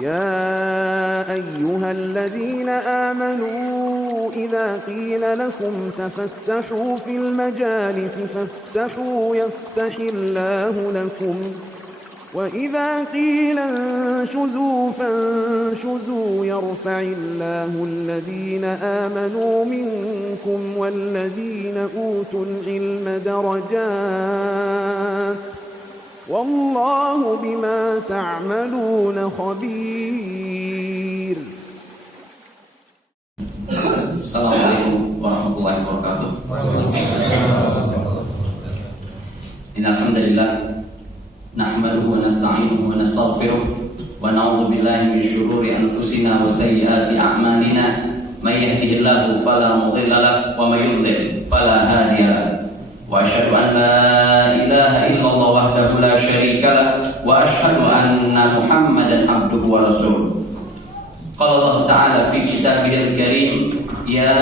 يا أيها الذين آمنوا إذا قيل لكم تفسحوا في المجالس فافسحوا يفسح الله لكم وإذا قيل انشزوا فانشزوا يرفع الله الذين آمنوا منكم والذين أوتوا العلم درجات والله بما تعملون خبير. Assalamualaikum warahmatullahi wabarakatuh. Innal hamdalillah nahmaduhu wa nasta'inuhu wa nastaghfiruh wa na'udzu billahi min shururi anfusina wa sayyiati a'malina may yahdihillahu fala mudilla lahu wa may yudlil fala hadiya lahu wa asyhadu an la ilaha illallah wahdahu la syarika lahu wa asyhadu anna Muhammadan abduhu wa rasuluh. Qala Allah ta'ala fi kitabihil karim ya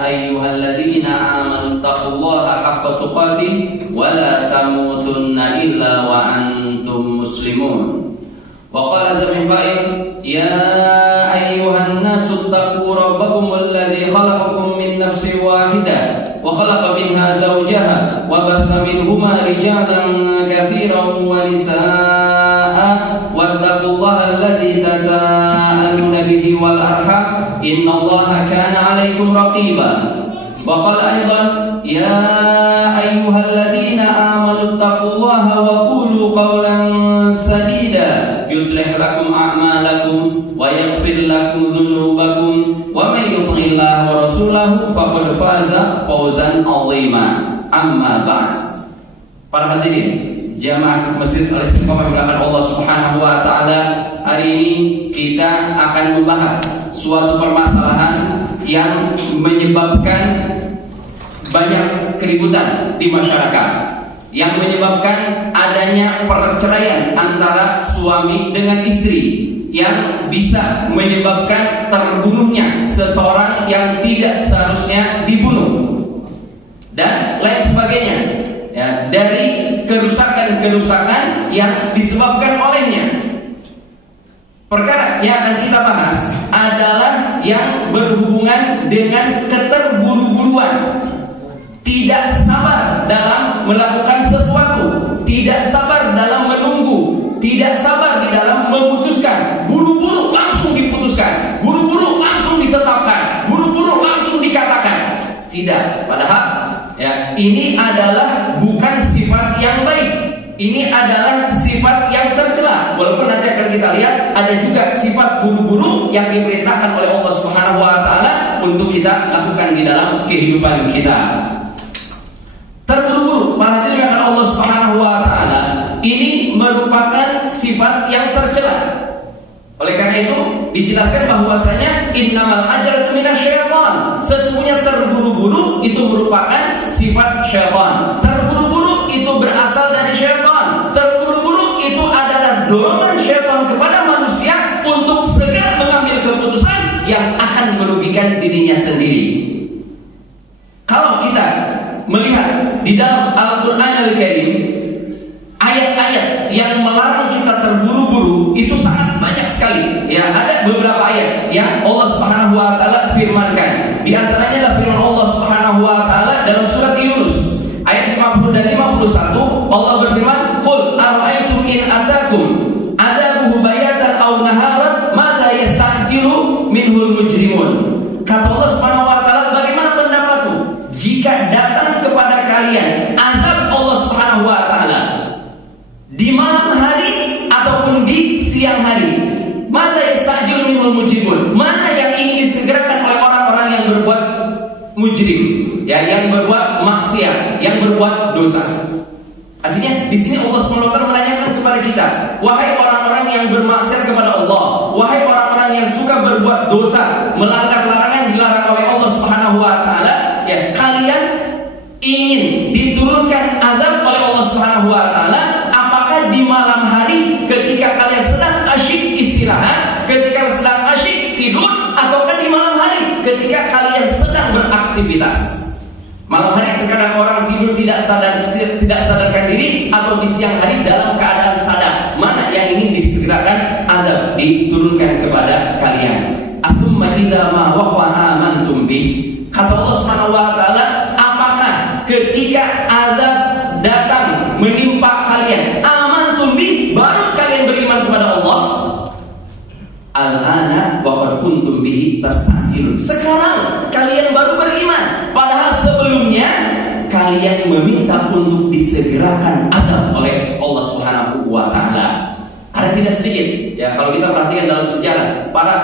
ayyuhalladzina amanu taqullaha haqqa tuqatih wa la tamutunna illa wa antum muslimun. Wa qala min qa'il ya ayyuhan nasu taqu rabbakum alladzi khalaqakum min nafsin wahidah wa khalaqa minha zawjaha wa batha minhuma rijalan katsiran wa nisaa'a wattaqullaha alladzi tasaaluna bihi wal arham innallaha kana 'alaikum raqiba. Wa qala aidan ya ayyuhalladzina amanu taqullaha wa qulu qawlan sadida yuslih lakum a'malakum wa yaghfir lakum dhunubakum wa may yuti'illaha wa rasulahu faqad faza fawzan 'azima. Amma ba'd. Para hadirin jamaah Masjid Al-Istiqamah yang Allah Subhanahu wa taala, hari ini kita akan membahas suatu permasalahan yang menyebabkan banyak keributan di masyarakat, yang menyebabkan adanya perceraian antara suami dengan istri, yang bisa menyebabkan terbunuhnya seseorang yang tidak seharusnya dibunuh dan lain sebagainya, ya, dari kerusakan-kerusakan yang disebabkan olehnya. Perkara yang akan kita bahas adalah yang berhubungan dengan keterburu-buruan, tidak sabar dalam melakukan sesuatu, tidak sabar dalam menunggu, tidak sabar di dalam memutuskan, buru-buru langsung diputuskan, buru-buru langsung ditetapkan, buru-buru langsung dikatakan. Tidak, padahal ya, ini adalah bukan sifat yang baik. Ini adalah sifat yang tercela. Walaupun nanti akan kita lihat ada juga sifat buru-buru yang diperintahkan oleh Allah Subhanahu wa taala untuk kita lakukan di dalam kehidupan kita. Terburu-buru, para hadirin yang Allah Subhanahu wa taala, ini merupakan sifat yang tercela. Oleh karena itu dijelaskan bahwasanya innamal ajalatu minasyaitan. Sesungguhnya terburu-buru itu merupakan sifat syaitan. Terburu-buru itu berasal dari syaitan. Terburu-buru itu adalah dorongan syaitan kepada manusia untuk segera mengambil keputusan yang akan merugikan dirinya sendiri. Kalau kita melihat di dalam Al-Qur'an Al-Karim, ayat-ayat yang melarang kita terburu-buru itu sangat banyak sekali. Ya, ada beberapa ayat yang Allah Subhanahu wa taala firmankan. Di antaranya adalah firman Allah Subhanahu wa taala dalam surat Yunus ayat 50 dan 51. Allah berfirman, "Qul ara'aytum in atakum adabuhu bayatan aw naharan madza yasta'jilu minhul mujrimun." Kata Allah Subhanahu wa taala, bagaimana pendapatmu jika datang kepada kalian azab Allah Subhanahu wa taala di malam hari ataupun di siang hari? Mana yasta'jilu minhul mujrimun? Mana yang ingin disegerakan oleh orang-orang yang berbuat mujrim, ya, yang berbuat maksiat, yang berbuat dosa. Artinya di sini Allah SWT menanyakan kepada kita, wahai orang-orang yang bermaksiat kepada Allah, wahai orang-orang yang suka berbuat dosa, melanggar larangan dilarang oleh Allah Subhanahu wa taala, ya, kalian ingin diturunkan azab oleh Allah Subhanahu wa taala apakah di malam hari ketika kalian sedang asyik istirahat, ketika sedang asyik tidur, ataukah di malam hari ketika kalian sedang beraktivitas? Malam hari terkadang orang tidur tidak sadarkan diri, atau di siang hari dalam keadaan sadar. Mana yang ingin disegerakan azab? Di diturunkan kepada kalian. Atsumma idza ma waqa'a amantum bih. Kata Allah Subhanahu wa taala, apakah ketika azab datang menimpa kalian, amantum bih, baru kalian beriman kepada Allah? Al-ana wa qad kuntum bihi tasta'jilun. Sekarang kalian baru beriman, padahal sebelumnya kalian meminta untuk disegerakan azab oleh Allah Subhanahu wa taala. Ada tidak sedikit ya, kalau kita perhatikan dalam sejarah para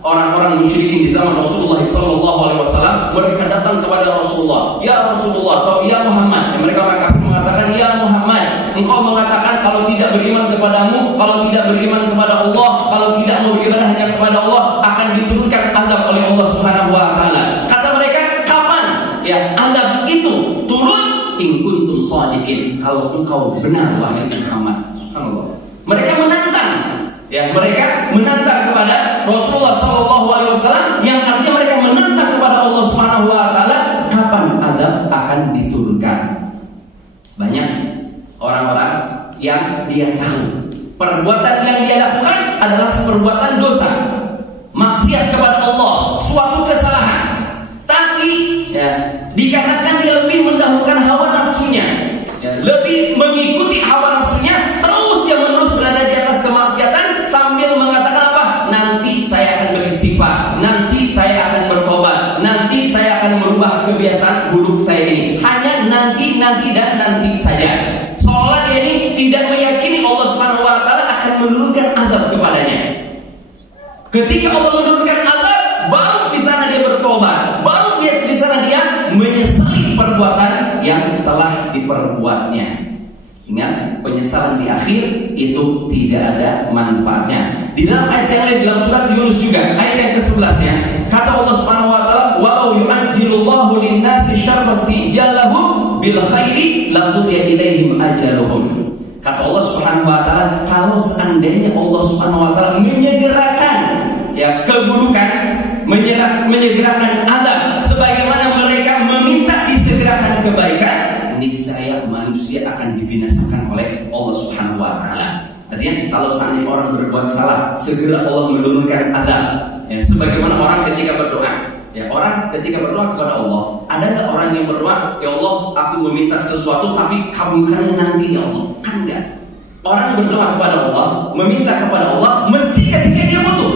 orang-orang musyrikin di zaman Rasulullah SAW, mereka datang kepada Rasulullah, ya Rasulullah atau ya Muhammad. Ya, mereka orang kafir mengatakan, ya Muhammad, engkau mengatakan kalau tidak beriman kepadamu, kalau tidak beriman kepada Allah, kalau tidak mau beriman hanya kepada Allah, akan diturunkan azab oleh Allah Subhanahu wa taala. Kata mereka, kapan ya azab itu turun? In kuntum shadiqin, kalau engkau benar wahai Muhammad. Subhanallah. Mereka menantang, ya, mereka menantang kepada Rasulullah SAW, yang artinya mereka menantang kepada Allah Subhanahu wa taala, kapan azab akan diturunkan. Banyak orang-orang yang dia tahu perbuatan yang dia lakukan adalah perbuatan dosa, maksiat kepada Allah, suatu kesalahan, tapi ya, dikarenakan dia lebih mendahulukan hawa nafsunya, ya, lebih mengikuti hawa nafsunya, terus dia menerus berada di atas kemaksiatan sambil mengatakan apa? Nanti saya akan beristighfar, nanti saya akan bertobat, nanti saya akan merubah kebiasaan buruk saya ini. Hanya nanti dan nanti saja. Seolah dia ini tidak meyakini Allah Subhanahu wa taala akan menurunkan azab kepadanya. Ketika Allah menurunkan azab, baru di sana dia bertobat, baru di sana dia menyesali perbuatan yang telah diperbuatnya. Ingat, penyesalan di akhir itu tidak ada manfaatnya. Di dalam ayat yang lain, dalam surat Yunus juga, ayat yang ke-11 ya, kata Allah Subhanahu wa taala, "Walau yu'ajjilullahu lin-nasi syarra istijalahum bil khairi laqudiya ilaihim ajaluhum." Kata Allah Subhanahu wa taala, kalau seandainya Allah Subhanahu wa taala menyegerakan ya keburukan, menyegerakan azab sebagaimana mereka meminta disegerakan kebaikan, niscaya manusia akan dibinasakan oleh Allah Subhanahu wa taala. Artinya kalau seandainya orang berbuat salah, segera Allah menurunkan azab. Ya, sebagaimana orang ketika berdoa. Ya, orang ketika berdoa kepada Allah, ada nggak orang yang berdoa, ya Allah, aku meminta sesuatu tapi kabulkannya nanti ya Allah? Kan enggak. Orang yang berdoa kepada Allah, meminta kepada Allah, mesti ketika dia butuh.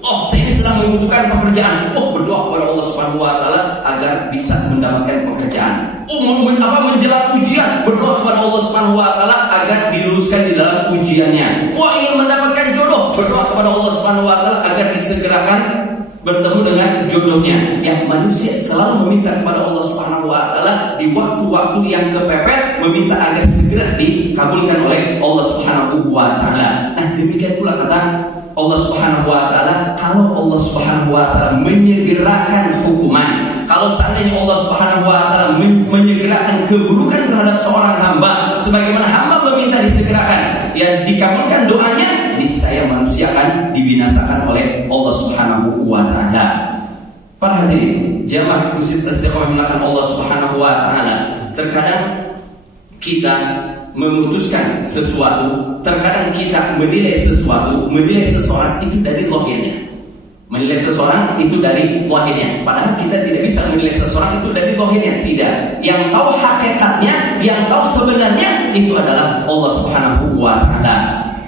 Oh, saya ini sedang membutuhkan pekerjaan. Oh, berdoa kepada Allah Subhanahu wa taala agar bisa mendapatkan pekerjaan. Oh, menjelang ujian, berdoa kepada Allah Subhanahu wa taala agar diluluskan di dalam ujiannya. Wah, ingin mendapatkan jodoh, berdoa kepada Allah Subhanahu wa taala agar disegerakan bertemu dengan jodohnya. Yang manusia selalu meminta kepada Allah Subhanahu wa taala di waktu-waktu yang kepepet, meminta agar segera dikabulkan oleh Allah Subhanahu wa taala. Nah, demikian pula kata Allah Subhanahu wa taala, kalau Allah Subhanahu wa taala menyegerakan hukuman, kalau seandainya Allah Subhanahu wa taala menyegerakan keburukan terhadap seorang hamba sebagaimana hamba meminta disegerakan, ya dikabulkan doanya, niscaya manusia akan dibinasakan oleh Allah Subhanahu wa taala. Para hadirin, jamaah Masjid Istiqomah melakukan Allah Subhanahu wa taala, terkadang kita memutuskan sesuatu, terkadang kita menilai sesuatu, menilai seseorang itu dari lahirnya, menilai seseorang itu dari lahirnya. Padahal kita tidak bisa menilai seseorang itu dari lahirnya, tidak. Yang tahu hakikatnya, yang tahu sebenarnya itu adalah Allah Subhanahu wa taala.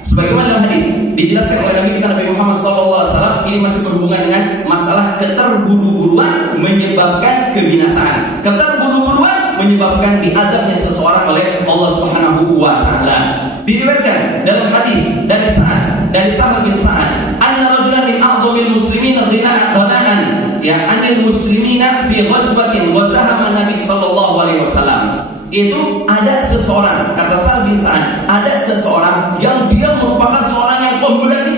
Sebagaimana dalam hadis dijelaskan oleh Nabi kita Nabi Muhammad SAW, ini masih berhubungan dengan masalah keterburu-buruan menyebabkan kebinasaan. Keterburu-buruan menyebabkan diazabnya seseorang oleh Allah Subhanahu wa taala. Diriwayatkan dalam hadis dari Sa'ad bin Sa'ad, anna rajulan min a'dhamil muslimin ghina'an ya anil muslimina fi ghazwatin wa zahama Nabi sallallahu alaihi wasallam. Itu ada seseorang, kata Sa'ad bin Sa'ad, ada seseorang yang dia merupakan seorang yang pemberani,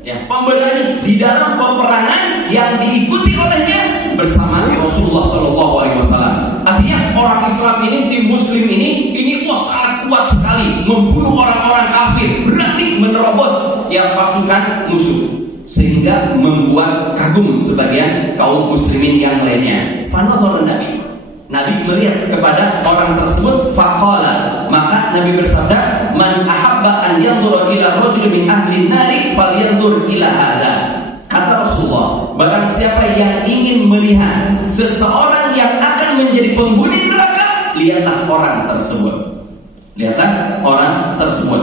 ya, pemberani di dalam peperangan yang diikuti olehnya bersama Rasulullah sallallahu alaihi wasallam. Artinya orang Islam ini, si muslim ini sangat kuat sekali, membunuh orang-orang kafir, berani menerobos yang pasukan musuh, sehingga membuat kagum sebagian kaum muslimin yang lainnya. Fanadhara Nabi, Nabi melihat kepada orang tersebut, faqala, maka Nabi bersabda, man ahabba an yanzura ila rajulin min ahli nari falyanzur ila hadza. Kata Rasulullah, barang siapa yang ingin melihat seseorang yang akan menjadi penghuni neraka, lihatlah orang tersebut. Lihatlah orang tersebut.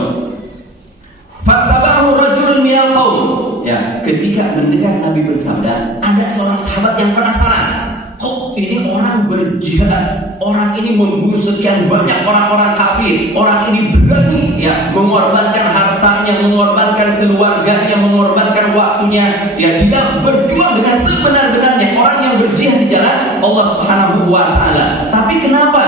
Fattabahu rajulun minal qaum. Ya, ketika mendengar Nabi bersabda, ada seorang sahabat yang penasaran. Kok ini orang berjihad, orang ini membunuh sekian banyak orang-orang kafir, orang ini berani ya mengorbankan hartanya, mengorbankan keluarganya, mengorbankan waktunya, ya dia berjuang dengan sebenar-benarnya, orang yang berjihad di jalan Allah Subhanahu wa taala. Tapi kenapa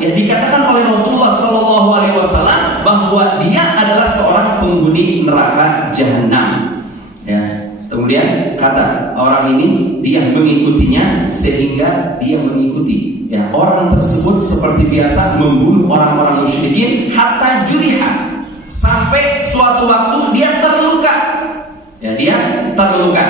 ya dikatakan oleh Rasulullah sallallahu alaihi wasallam bahwa dia adalah seorang penghuni neraka jahanam? Ya. Kemudian kata orang ini, dia mengikutinya sehingga dia mengikuti. Ya, orang tersebut seperti biasa membunuh orang-orang musyrikin hatta juriha, sampai suatu waktu dia terluka. Ya, dia terluka.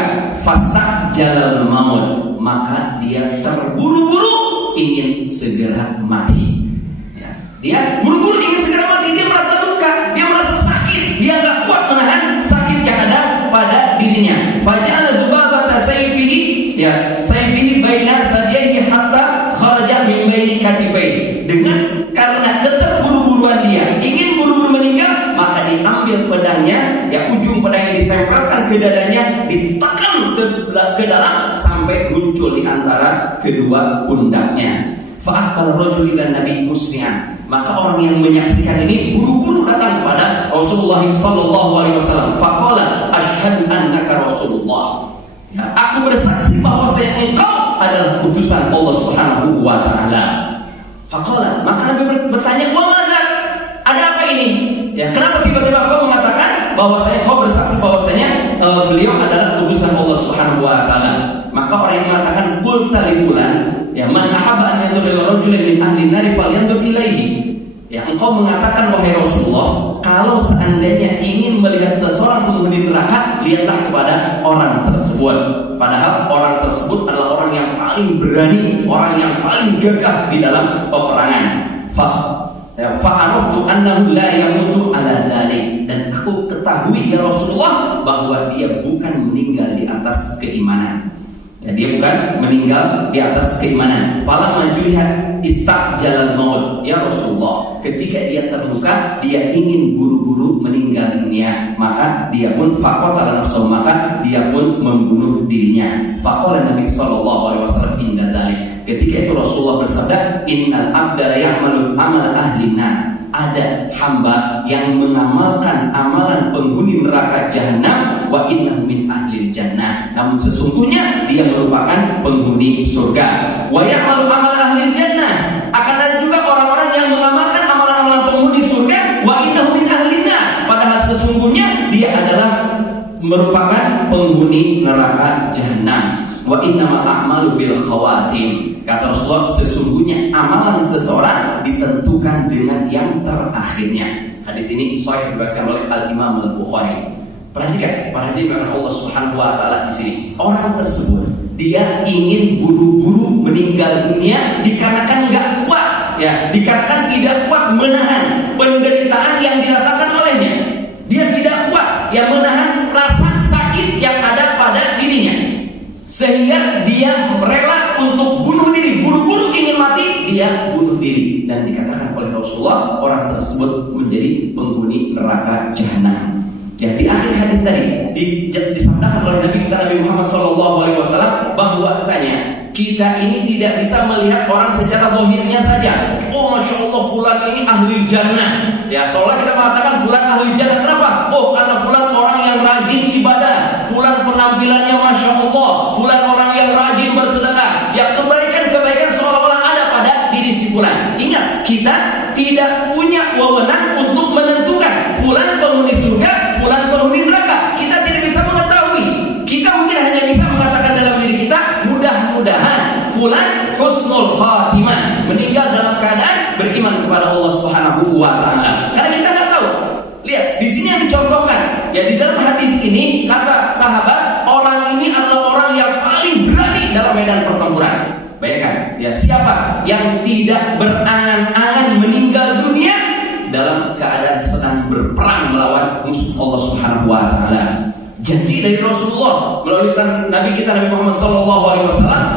Fastajjalal maut, maka dia terburu-buru ingin segera mati. Ya, dia buru-buru ingin segera mati. Dia merasa luka, dia merasa sakit, dia nggak kuat menahan sakit yang ada pada dirinya. Faja'ala dzubabata sayfihi, ya, sayfihi baina thadiyaihi hatta kharaja min baini katifaihi. Dengan karena keterburu-buruan dia ingin buru-buru meninggal, maka diambil pedangnya, ya ujung pedangnya ditempelkan ke dadanya, ditekan ke dalam sampai muncul di antara kedua pundaknya. Fa'aqbal rajul ila Nabi musliman, maka orang yang menyaksikan ini buru-buru datang kepada Rasulullah sallallahu alaihi wasallam. Faqala asyhadu annaka Rasulullah. Ya, aku bersaksi bahwa engkau adalah utusan Allah Subhanahu wa taala. Faqala, maka Nabi bertanya, "Wa madza? Ada apa ini? Ya, kenapa tiba-tiba kau mengatakan bahwa kau bersaksi bahwasanya beliau adalah utusan Allah Subhanahu wa taala?" Maka orang yang mengatakan qul talifulan, ya man ahabba an yanzura rajulin min ahli nari falyanzur ilaihi. Ya, engkau mengatakan wahai Rasulullah, kalau seandainya ingin melihat seseorang penghuni neraka, lihatlah kepada orang tersebut. Padahal orang tersebut adalah orang yang paling berani, orang yang paling gagah di dalam peperangan. Fa'araftu annahu la yamutu ala dzalik, dan aku ketahui ya Rasulullah bahwa dia bukan meninggal di atas keimanan. Ya, dia bukan meninggal di atas keimanan. Fala majulihat istajjalal maut, ya Rasulullah, ketika dia terluka, dia ingin buru-buru meninggal dunia, maka dia pun faqatala nafsuhu, maka dia pun membunuh dirinya. Faqala Nabi sallallahu alaihi wasallam inda dzalik, ketika itu Rasulullah bersabda, innal abda ya'malu amal ahli nar. Ada hamba yang mengamalkan amalan penghuni neraka jahanam, wa innahu min ahlil jannah, namun sesungguhnya dia merupakan penghuni surga. Wa ya'malu amal ahlil jannah, akan ada juga orang-orang yang mengamalkan amalan-amalan penghuni surga, wa innahu min ahlin nar, padahal sesungguhnya dia adalah merupakan penghuni neraka jahanam. Wa innamal a'malu bil khawatim, kata Rasulullah, sesungguhnya amalan seseorang ditentukan dengan yang terakhirnya. Hadis ini sahih diriwayatkan oleh Al-Imam Al-Bukhari. Perhatikan para hadirin Allah Subhanahu wa taala di sini. Orang tersebut dia ingin buru-buru meninggal dunia dikarenakan enggak kuat, ya, dikarenakan tidak kuat menahan penderitaan yang dirasakan olehnya. Dia tidak kuat yang menahan rasa sakit yang ada pada dirinya, sehingga dia rela untuk bunuh diri, buru-buru ingin mati, dia bunuh diri. Dan dikatakan oleh Rasulullah, orang tersebut menjadi penghuni neraka jahanam. Ya, di akhir hadis tadi disabdakan oleh Nabi kita Nabi Muhammad SAW bahwasanya kita ini tidak bisa melihat orang secara zahirnya saja. Oh, masya Allah, fulan ini ahli jannah. Ya, seolah kita mengatakan fulan ahli jannah. Kenapa? Oh, karena fulan orang yang rajin ibadah, fulan penampilannya masya Allah, fulan orang yang rajin bersedekah. Ya, kebaikan-kebaikan seolah-olah ada pada diri si fulan. Ingat, kita tidak punya wewenang untuk menentukan fulan penghuni surga, fulan penghuni neraka. Kita tidak bisa mengetahui. Kita mungkin hanya bisa mengatakan dalam diri kita, mudah-mudahan fulan husnul khatimah, meninggal dalam keadaan beriman kepada Allah Subhanahu wa taala. Karena kita nggak tahu. Lihat, di sini yang dicontohkan. Ya, di dalam hadis ini kata sahabat, orang ini adalah orang yang paling berani dalam medan pertempuran. Bayangkan, ya, Ya, siapa yang tidak berangan-angan meninggal dunia dalam keadaan sedang berperang melawan musuh Allah Subhanahu wa taala? Janji dari Rasulullah melalui Nabi kita Nabi Muhammad SAW,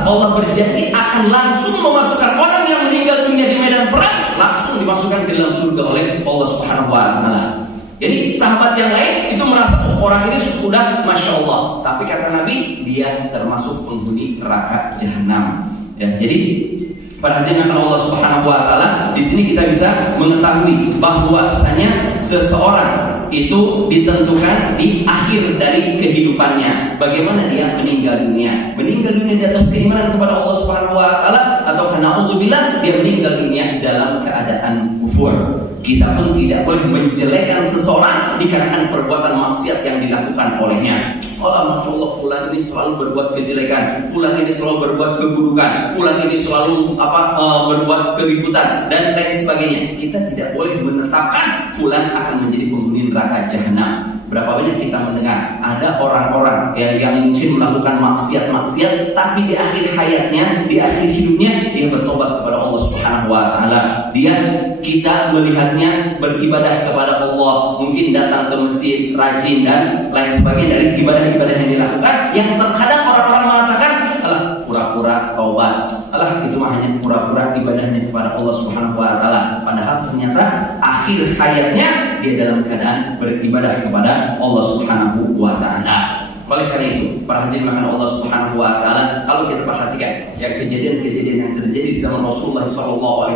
Allah berjanji akan langsung memasukkan orang yang meninggal dunia di medan perang, langsung dimasukkan ke dalam surga oleh Allah Subhanahu wa taala. Jadi sahabat yang lain itu merasa orang ini sudah Masya Allah, tapi kata Nabi dia termasuk penghuni neraka jahanam. Ya, jadi pada hadirin Allah Subhanahu wa taala, di sini kita bisa mengetahui bahwasanya seseorang itu ditentukan di akhir dari kehidupannya. Bagaimana dia meninggal dunia? Meninggal dunia di atas keimanan kepada Allah Subhanahu wa taala, atau karena na'udzubillah dia meninggal dunia dalam keadaan kufur. Kita pun tidak boleh menjelekkan seseorang dikarenakan perbuatan maksiat yang dilakukan olehnya. Allah, Masya Allah, fulan ini selalu berbuat kejelekan, fulan ini selalu berbuat keburukan, fulan ini selalu berbuat keributan dan lain sebagainya. Kita tidak boleh menetapkan fulan akan menjadi penghuni neraka jahanam. Berapa banyak kita mendengar ada orang-orang yang mungkin melakukan maksiat-maksiat, tapi di akhir hayatnya, di akhir hidupnya dia bertobat kepada Allah Subhanahu wa taala. Kita melihatnya beribadah kepada Allah, mungkin datang ke masjid, rajin dan lain sebagainya dari ibadah-ibadah yang dilakukan, yang terkadang orang-orang mengatakan alah pura-pura taubat, alah itu mah hanya pura-pura ibadahnya kepada Allah Subhanahu wa taala. Padahal ternyata akhir hayatnya dia dalam keadaan beribadah kepada Allah Subhanahu wa taala. Oleh karena itu, para hadirin Allah Subhanahu wa taala, kalau kita perhatikan ya kejadian-kejadian yang terjadi di zaman Rasulullah SAW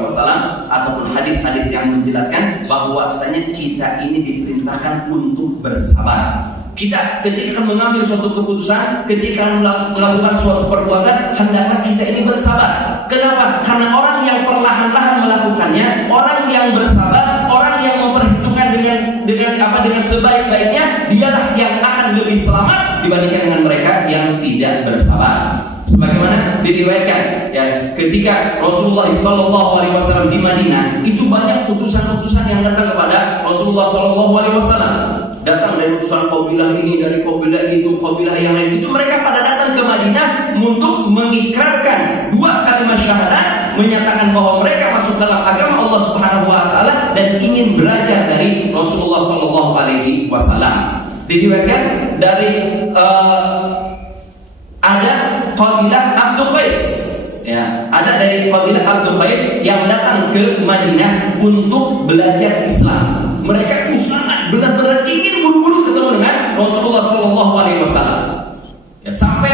ataupun hadis-hadis yang menjelaskan bahwasanya kita ini diperintahkan untuk bersabar. Kita ketika mengambil suatu keputusan, ketika melakukan suatu perbuatan, hendaklah kita ini bersabar. Kenapa? Karena orang yang perlahan-lahan melakukannya, orang yang bersabar, orang yang memperhitungkan dengan sebaik-baiknya, dialah yang akan lebih selamat dibandingkan dengan mereka yang tidak bersabar. Sebagaimana diriwayatkan ya, ketika Rasulullah SAW di Madinah, itu banyak utusan-utusan yang datang kepada Rasulullah SAW. Datang dari utusan kabilah ini, dari kabilah itu, kabilah yang lain. Itu mereka pada datang ke Madinah untuk mengikrarkan 2 kalimat syahadat, menyatakan bahwa mereka masuk dalam agama Allah Subhanahu wa taala dan ingin belajar dari Rasulullah SAW. Diriwayatkan dari ada kabilah Abdul Qais. Ya, ada dari kabilah Abdul Qais yang datang ke Madinah untuk belajar Islam. Mereka sangat benar-benar ingin buru-buru ketemu dengan Rasulullah SAW. Ya, sampai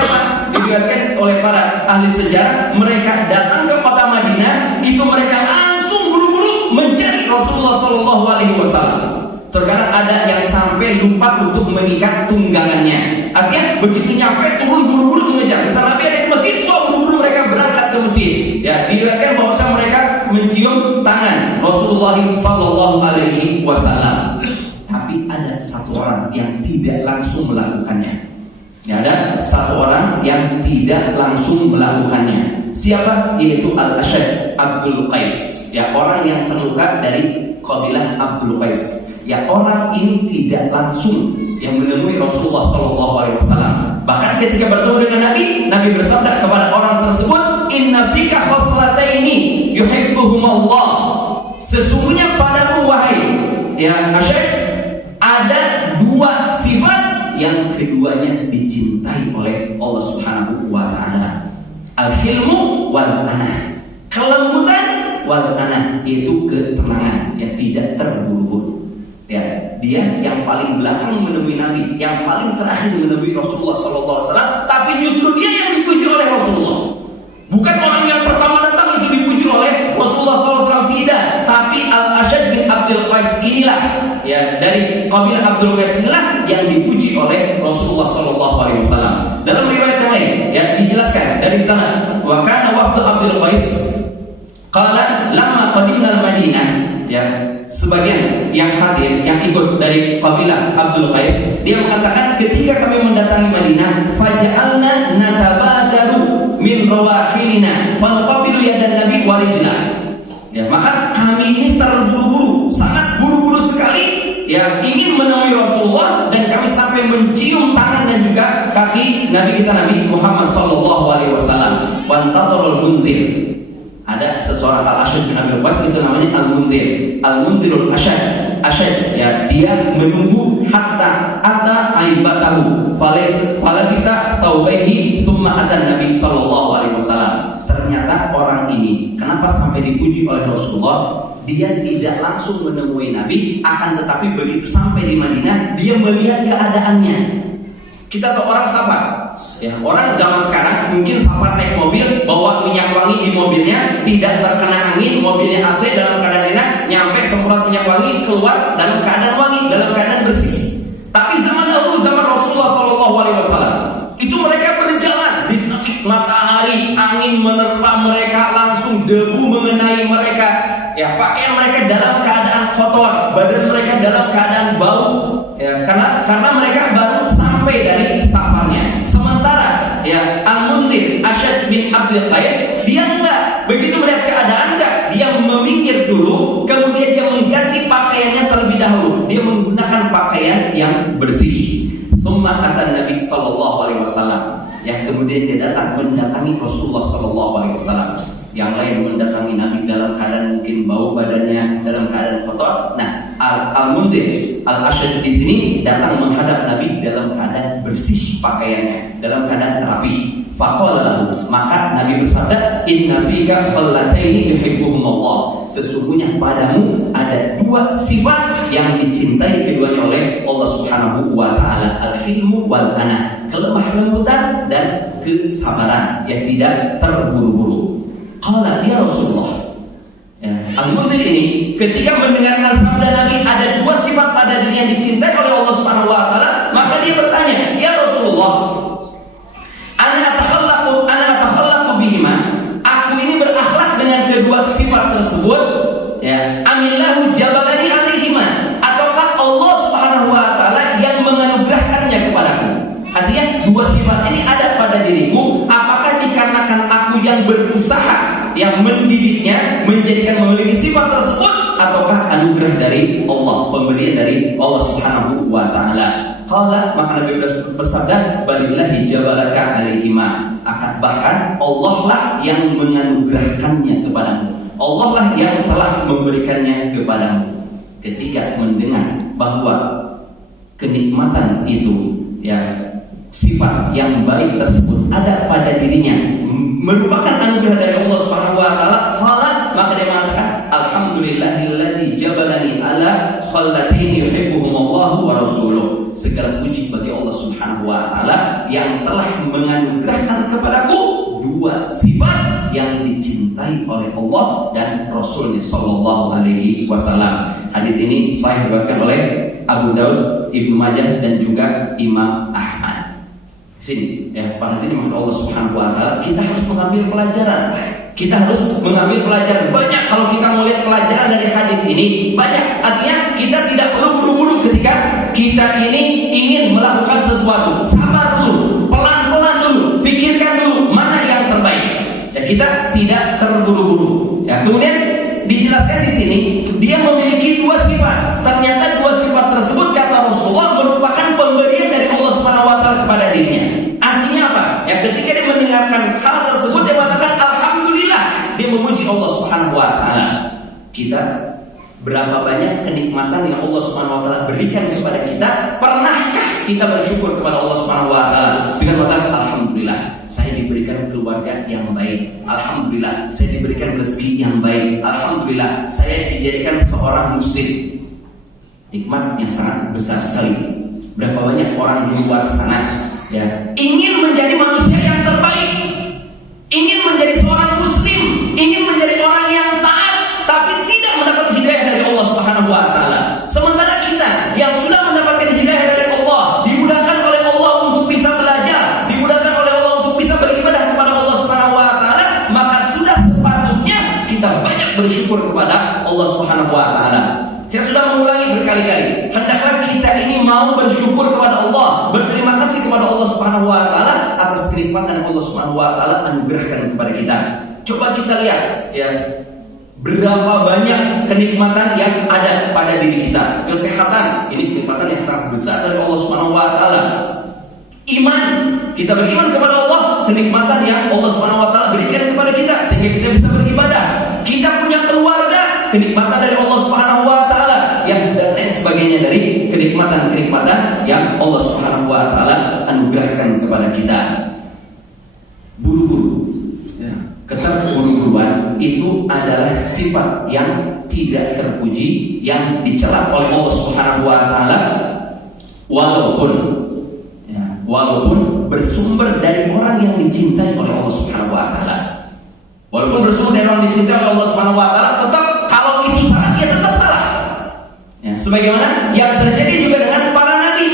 diriwayatkan oleh para ahli sejarah, mereka datang ke kota Madinah, itu mereka langsung buru-buru mencari Rasulullah SAW. Terkadang ada yang sampai lupa untuk mengikat tunggangannya. Artinya begitu nyampe turun buru-buru mengejar. Misalnya Nabi ada di masjid, buru-buru mereka berangkat ke masjid. Ya, diriwayatkan bahwa mereka mencium tangan Rasulullah SAW. Tapi ada satu orang yang tidak langsung melakukannya. Ya, ada satu orang yang tidak langsung melakukannya. Siapa? Yaitu Al-Ashad Abdul Qais. Ya, orang yang terluka dari kabilah Abdul Qais. Ya, orang ini tidak langsung yang menemui Rasulullah SAW. Bahkan ketika bertemu dengan Nabi bersabda kepada orang tersebut, Inna fika khoslataini yuhibbuhumullah. Sesungguhnya padamu wahai ya Asyad, ada 2 sifat yang keduanya dicintai oleh Allah Subhanahu wa taala. Al-hilmu wal anah. Kelembutan wal anah, yaitu ketenangan, yang tidak terburu-buru. Ya, dia yang paling belakang menemui Nabi, yang paling terakhir menemui Rasulullah SAW, tapi justru dia yang dipuji oleh Rasulullah. Bukan orang yang pertama datang itu dipuji oleh Rasulullah SAW, tidak. Tapi Al-Ashad bin Abdul Qais inilah, ya, dari kabilah Abdul Qais inilah yang dipuji oleh Rasulullah SAW. Dalam riwayat yang lain, ya, dijelaskan dari sana, wa kana waqtu Abdul Qais qala lamma qadimna al-Madinah, ya, sebagian yang hadir yang ikut dari kabilah Abdul Qais, dia mengatakan ketika kami mendatangi Madinah, faja'alna natabadaru min rawahilina wa nuqabilu yadan nabi wa rijlah. Ya, maka kami ini terburu-buru, sangat buru-buru sekali, ya, ingin menemui Rasulullah, dan kami sampai mencium tangan dan juga kaki Nabi kita Nabi Muhammad SAW. Wantatarul munzir. Ada seseorang Al-Asyad bin Abi Waqqas, itu namanya Al-Mundhir, Al-Mundhirul Asyad. Asyad, ya, dia menunggu hatta ata aibatahu falabisa thawbaihi thumma atan Nabi sallallahu alaihi wasallam. Ternyata orang ini kenapa sampai dipuji oleh Rasulullah? Dia tidak langsung menemui Nabi, akan tetapi begitu sampai di Madinah dia melihat keadaannya. Kita tahu orang sabar, ya, orang zaman sekarang mungkin sabar naik mobil, bawa minyak wangi di mobilnya, tidak terkena angin, mobilnya AC dalam keadaan enak, nyampe semprot minyak wangi, keluar dalam keadaan wangi, dalam keadaan bersih. Tapi zaman dahulu, zaman Rasulullah SAW, itu mereka berjalan di terik matahari, angin menerpa mereka, langsung debu mengenai mereka, ya, pakaian mereka dalam keadaan kotor, badan mereka dalam keadaan bau, ya, karena mereka baru sampai dari safarnya. Sementara, ya, Al-Mundhir Asyad bin Abdul Qais, dia enggak begitu melihat keadaan, enggak, dia meminggir dulu, kemudian dia mengganti pakaiannya terlebih dahulu, dia menggunakan pakaian yang bersih. Tsumma atan Nabi sallallahu alaihi wasallam, ya, kemudian dia datang mendatangi Rasulullah sallallahu alaihi wasallam. Yang lain mendatangi Nabi dalam keadaan mungkin bau badannya, dalam keadaan kotor. Nah, Al-Mundhir Al-Asyad di sini datang menghadap Nabi dalam keadaan bersih pakaiannya, dalam keadaan rapi. Faqala lahu, maka Nabi bersabda, inna fika khallataini yuhibbuhumullah. Sesungguhnya padamu ada dua sifat yang dicintai keduanya oleh Allah Subhanahu wa taala, al-hilmu wal anah, kelemah lembutan dan kesabaran, yang tidak terburu-buru. Qala ya Rasulullah, ya, Al-Mundhir ini ketika mendengarkan sabda Nabi ada dua sifat pada diri yang dicintai oleh Allah Subhanahu wa taala, maka dia bertanya, ya Rasulullah, ana atakhallaqu bihima, aku ini berakhlak dengan kedua sifat tersebut, ya, amillahu jabalani alaihima, ataukah Allah Subhanahu wa taala yang menganugerahkannya kepadaku? Artinya dua sifat ini ada pada diriku, apakah dikarenakan aku yang berusaha, yang mendidiknya, menjadikan memiliki sifat tersebut, ataukah anugerah dari Allah, pemberian dari Allah Subhanahu wa taala? Qala, maka Nabi bersabda, balillahi jabalaka alaihima, akan bahkan Allah lah yang menganugerahkannya kepadamu, Allah lah yang telah memberikannya kepadamu. Ketika mendengar bahwa kenikmatan itu, ya, sifat yang baik tersebut ada pada dirinya, merupakan anugerah dari Allah Subhanahu wa taala, maka dia mengatakan, alhamdulillahilladzi jabalani ala khallataini yuhibbuhumullahu wa rasuluh. Segala puji bagi Allah Subhanahu wa taala yang telah menganugerahkan kepadaku dua sifat yang dicintai oleh Allah dan Rasulnya sallallahu alaihi wasallam. Hadis ini sahih diriwayatkan oleh Abu Daud, Ibnu Majah dan juga Imam Ahmad. Sini, ya, para hadirin Allah Subhanahu wa taala, kita harus mengambil pelajaran. Kita harus mengambil pelajaran banyak. Kalau kita mau lihat pelajaran dari hadis ini banyak. Artinya kita tidak perlu buru-buru ketika kita ini ingin melakukan sesuatu. Sabar dulu, pelan-pelan dulu, pikirkan dulu mana yang terbaik. Ya, kita tidak terburu-buru. Ya, kemudian dijelaskan di sini dia memiliki dua sifat. Ternyata dua sifat tersebut kata Rasulullah merupakan pemberian dari Allah Subhanahu wa taala kepada dirinya. Artinya apa? Ya, ketika dia mendengarkan hal tersebut dia mengatakan alhamdulillah, dia memuji Allah Subhanahu wa taala. Kita berapa banyak kenikmatan yang Allah Subhanahu wa taala berikan kepada kita? Pernahkah kita bersyukur kepada Allah Subhanahu wa taala dengan mengatakan alhamdulillah, saya diberikan keluarga yang baik, alhamdulillah saya diberikan rezeki yang baik, alhamdulillah saya dijadikan seorang muslim. Nikmat yang sangat besar sekali. Berapa banyak orang di luar sana, ya, ingin menjadi manusia yang terbaik, ingin menjadi seorang muslim, ingin menjadi orang yang taat, tapi tidak mendapat hidayah dari Allah Subhanahu wa taala. Sementara kita yang sudah mendapatkan hidayah dari Allah, dimudahkan oleh Allah untuk bisa belajar, dimudahkan oleh Allah untuk bisa beribadah kepada Allah Subhanahu wa taala, maka sudah sepatutnya kita banyak bersyukur kepada Allah Subhanahu wa taala. Saya sudah mengulangi berkali-kali, hendaklah kita ini mau bersyukur kepada Allah, berterima kasih kepada Allah Subhanahu wa taala atas kenikmatan yang Allah Subhanahu wa taala anugerahkan kepada kita. Coba kita lihat, ya, berapa banyak kenikmatan yang ada pada diri kita. Kesehatan, ini kenikmatan yang sangat besar dari Allah Subhanahu wa taala. Iman, kita beriman kepada Allah, kenikmatan yang Allah Subhanahu wa taala berikan kepada kita sehingga kita bisa beribadah. kenikmatan dari Allah Subhanahu wa taala, dan lain sebagainya dari kenikmatan-kenikmatan yang Allah Subhanahu wa taala anugerahkan kepada kita. Buru-buru, keterburu-buruan itu adalah sifat yang tidak terpuji, yang dicela oleh Allah Subhanahu wa taala, walaupun bersumber dari orang yang dicintai oleh Allah Subhanahu wa taala. Walaupun bersumber dari orang yang dicintai oleh Allah Subhanahu wa taala, tetap kalau itu salah, dia tetap salah. Sebagaimana yang terjadi juga dengan para nabi.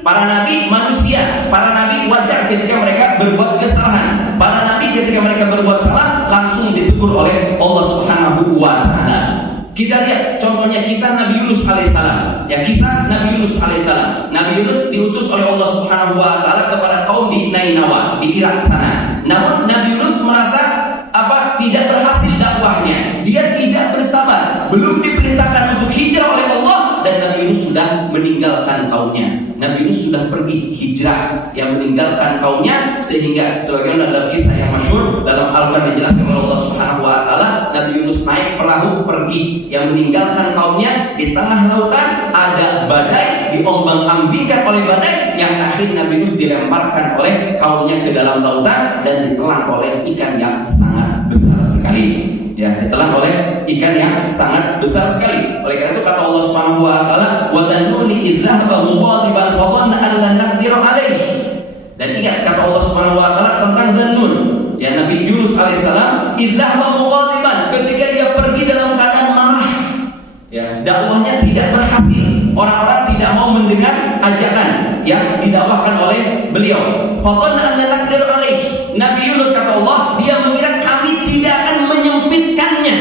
Para nabi manusia, para nabi wajar ketika mereka berbuat kesalahan. Para nabi ketika mereka berbuat salah langsung ditegur oleh Allah Subhanahu wa taala. Kita lihat contohnya kisah Nabi Yunus alaihissalam. Kisah Nabi Yunus alaihissalam. Nabi Yunus diutus oleh Allah Subhanahu wa taala kepada kaum di Nainawa, di Irak sana. Namun Nabi Yunus merasa tidak berhasil dakwahnya. Dia tidak bersabar, belum diperintahkan untuk hijrah oleh Allah, dan Nabi Yunus sudah meninggalkan kaumnya. Nabi Yunus sudah pergi hijrah, yang meninggalkan kaumnya, sehingga sebagaimana dalam kisah yang masyhur dalam Al-Quran dijelaskan oleh Allah Subhanahu wa taala, Nabi Yunus naik perahu pergi, yang meninggalkan kaumnya. Di tengah lautan ada badai, diombang-ambingkan oleh badai, yang akhirnya Nabi Yunus dilemparkan oleh kaumnya ke dalam lautan dan ditelan oleh ikan yang sangat besar sekali. Ditelan oleh ikan yang sangat besar sekali. Oleh karena itu kata Allah Subhanahu wa taala, wa tanuni idzahaba mughadiban fa dhanna an la naqdir alaih. Dan ingat kata Allah Subhanahu wa taala tentang Dzannun, Nabi Yunus alaihissalam, idzahaba mughadiban, ketika dia pergi dalam keadaan marah. Dakwahnya tidak berhasil. Orang-orang tidak mau mendengar ajakan yang didakwahkan oleh beliau. Fa dhanna an la naqdir alaih. Nabi Yunus kata Allah, dia mengira kami tidak akan menyempitkannya.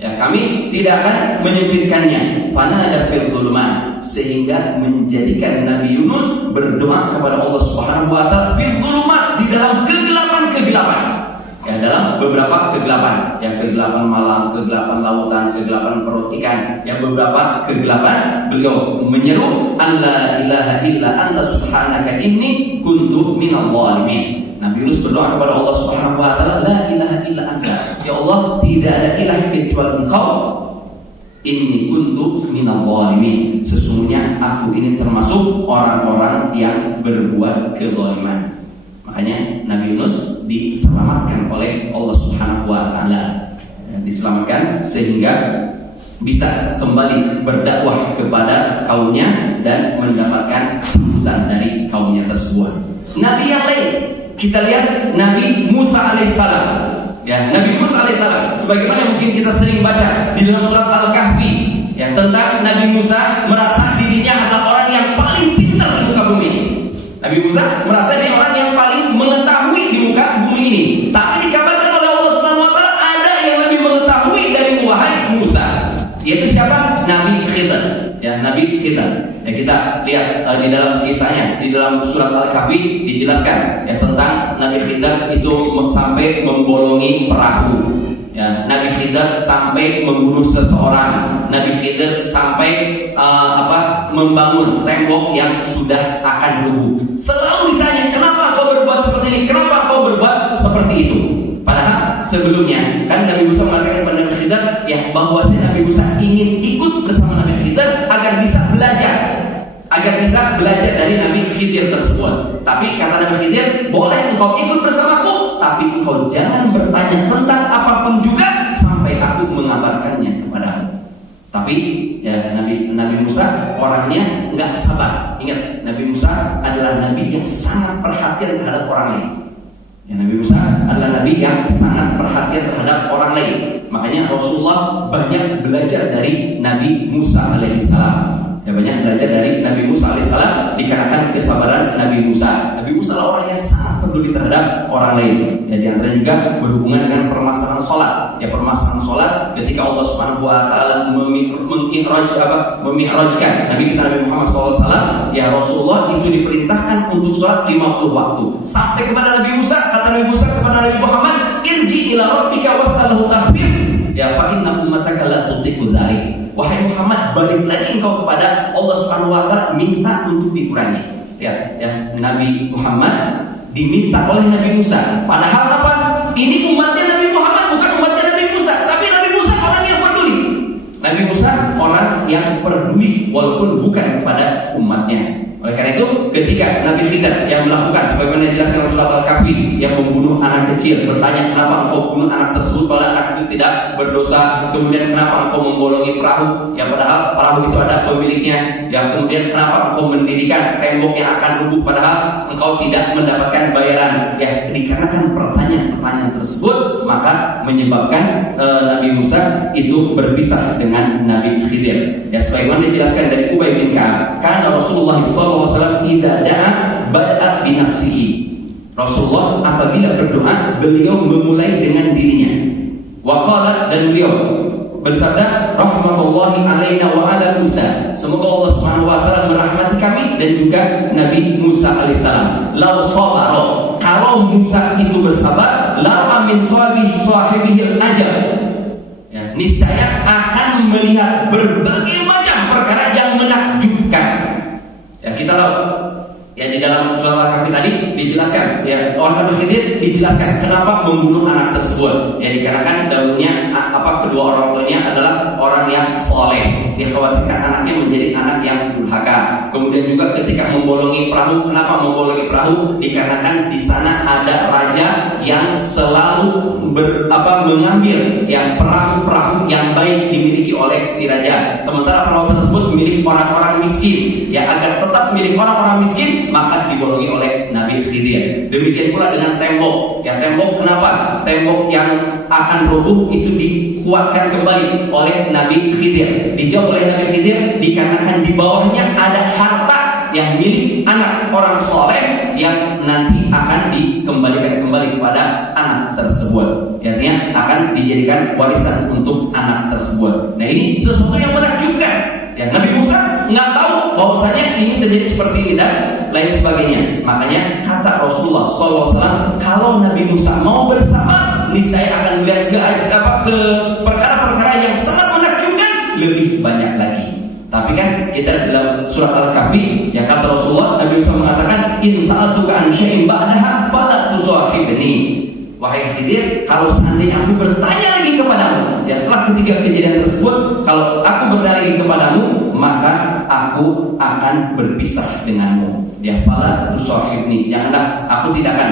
Kami tidak akan menyempitkannya. Fanada fil dhulumat, sehingga menjadikan Nabi Yunus berdoa kepada Allah Subhanahu wa taala fil dhulumat, di dalam kegelapan-kegelapan. Dalam beberapa kegelapan, kegelapan malam, kegelapan lautan, kegelapan perut ikan, beberapa kegelapan, beliau menyeru, alla ilaha illa anta subhanaka inni kuntu minadh dhalimin. Nabi Yunus berdoa kepada Allah Subhanahu wa taala, la ilaha illa anta, ya Allah, tidak ada ilah kecuali Engkau. Inni kuntu minadh dhalimin, sesungguhnya aku ini termasuk orang-orang yang berbuat kezaliman. Makanya Nabi Yunus diselamatkan oleh Allah Subhanahu wa taala. Diselamatkan sehingga bisa kembali berdakwah kepada kaumnya dan mendapatkan sambutan dari kaumnya tersebut. Nabi yang lain, kita lihat Nabi Musa alaihissalam. Nabi Musa alaihissalam, sebagaimana mungkin kita sering baca di dalam surat Al-Kahfi, tentang Nabi Musa merasa dirinya adalah orang yang paling pintar di muka bumi ini. Nabi Musa merasa dia orang yang paling mengetahui di muka bumi ini. Tapi dikabarkan oleh Allah Subhanahu wa taala ada yang lebih mengetahui dari wahai Musa. Yaitu siapa? Nabi Khidir. Nabi Khidir. Kita lihat di dalam kisahnya, di dalam surat Al-Kahfi dijelaskan tentang Nabi Khidir itu sampai membolongi perahu. Nabi Khidir sampai membunuh seseorang. Nabi Khidir sampai membangun tembok yang sudah akan rubuh. Selalu ditanya, kenapa kau berbuat seperti ini? Kenapa kau berbuat seperti itu? Padahal sebelumnya kan Nabi Musa mengatakan kepada Nabi Khidir bahwasanya Nabi Musa ingin ikut bersama Nabi Khidir agar bisa belajar dari Nabi Khidir tersebut. Tapi kata Nabi Khidir, boleh engkau ikut bersamaku, tapi engkau jangan bertanya tentang apapun juga sampai aku mengabarkannya kepadamu. Tapi Nabi Musa orangnya nggak sabar. Ingat, Nabi Musa adalah Nabi yang sangat perhatian terhadap orang lain. Nabi Musa adalah Nabi yang sangat perhatian terhadap orang lain. Makanya Rasulullah banyak belajar dari Nabi Musa alaihissalam. Banyak belajar dari Nabi Musa alaihissalam dikarenakan kesabaran Nabi Musa. Nabi Musa adalah orang yang sangat peduli terhadap orang lain. Di antara juga berhubungan dengan permasalahan sholat. Permasalahan sholat ketika Allah Subhanahu wa taala memi'rajkan Nabi kita Nabi Muhammad SAW, Rasulullah itu diperintahkan untuk sholat 50 waktu. Sampai kepada Nabi Musa, kata Nabi Musa kepada Nabi Muhammad, irji ila rabbika was'alhu takhfif, fa inna ummataka la tutiqu dzalik. Wahai Muhammad, balik lagi engkau kepada Allah Subhanahu wa taala, minta untuk dikurangi. Nabi Muhammad diminta oleh Nabi Musa. Padahal apa? Ini umatnya Nabi Muhammad, bukan umatnya Nabi Musa. Tapi Nabi Musa orang yang peduli. peduli walaupun bukan kepada umatnya. Oleh karena itu, ketika Nabi Khidir yang melakukan sebagaimana dijelaskan oleh surat Al-Kahfi, yang membunuh anak kecil, bertanya kenapa engkau bunuh anak tersebut padahal anak itu tidak berdosa, kemudian kenapa engkau membolongi perahu yang padahal perahu itu ada pemiliknya, ya kemudian kenapa engkau mendirikan tembok yang akan rubuh padahal engkau tidak mendapatkan bayaran, ya dikarenakan pertanyaan-pertanyaan tersebut maka menyebabkan Nabi Musa itu berpisah dengan Nabi Khidir. Ya sebagaimana dijelaskan dari Ubay bin Ka'ab, karena Rasulullah SAW idza da'a bada'a bi nafsihi. Rasulullah apabila berdoa beliau memulai dengan dirinya. Wa qala, dan beliau bersabda, rahmatullahi alaina wa ala Musa. Semoga Allah Subhanahu wa taala merahmati kami dan juga Nabi Musa alaihissalam. Law sabara, kalau Musa itu bersabar, la min sahibihi al-ajab. Ya, niscaya akan melihat berbagai macam perkara yang menakjubkan. Ya kita tahu, ya di dalam surat Al-Kahfi tadi dijelaskan, ya orang Nabi Khidir dijelaskan kenapa membunuh anak tersebut. Ya dikarenakan dahulunya kedua orang tuanya adalah orang yang soleh, dikhawatirkan anaknya menjadi anak yang durhaka. Kemudian juga ketika membolongi perahu, kenapa membolongi perahu? Dikarenakan di sana ada raja yang selalu mengambil yang perahu-perahu yang baik dimiliki oleh si raja. Sementara perahu tersebut milik orang-orang miskin. Ya agar tetap milik orang-orang miskin, maka dibolongi oleh Nabi Khidir. Demikian pula dengan tembok. Ya tembok kenapa? Tembok yang akan rubuh itu dikuatkan kembali oleh Nabi Khidir. Dijawab oleh Nabi Khidir dikarenakan di bawahnya ada harta yang milik anak orang soleh yang nanti akan dikembalikan kembali kepada anak tersebut. Artinya akan dijadikan warisan untuk anak tersebut. Nah ini sesuatu yang menakjubkan. Ya, Nabi Musa nggak tahu bahwasanya ini terjadi seperti ini dan lain sebagainya. Makanya kata Rasulullah SAW, kalau Nabi Musa mau bersabar, niscaya akan melihat ke perkara-perkara yang sangat menakjubkan lebih banyak lagi. Tapi kan kita dalam surat Al-Kahfi, ya kata Rasulullah, Nabi Musa mengatakan, in sa'atuka an syai'in ba'daha fala tusahibni. Wahai Khidir, kalau seandainya aku bertanya lagi kepadamu, ya setelah ketiga kejadian tersebut, kalau aku bertanya lagi kepadamu, maka aku akan berpisah denganmu. Ya fala tusahibni, janganlah, aku tidak akan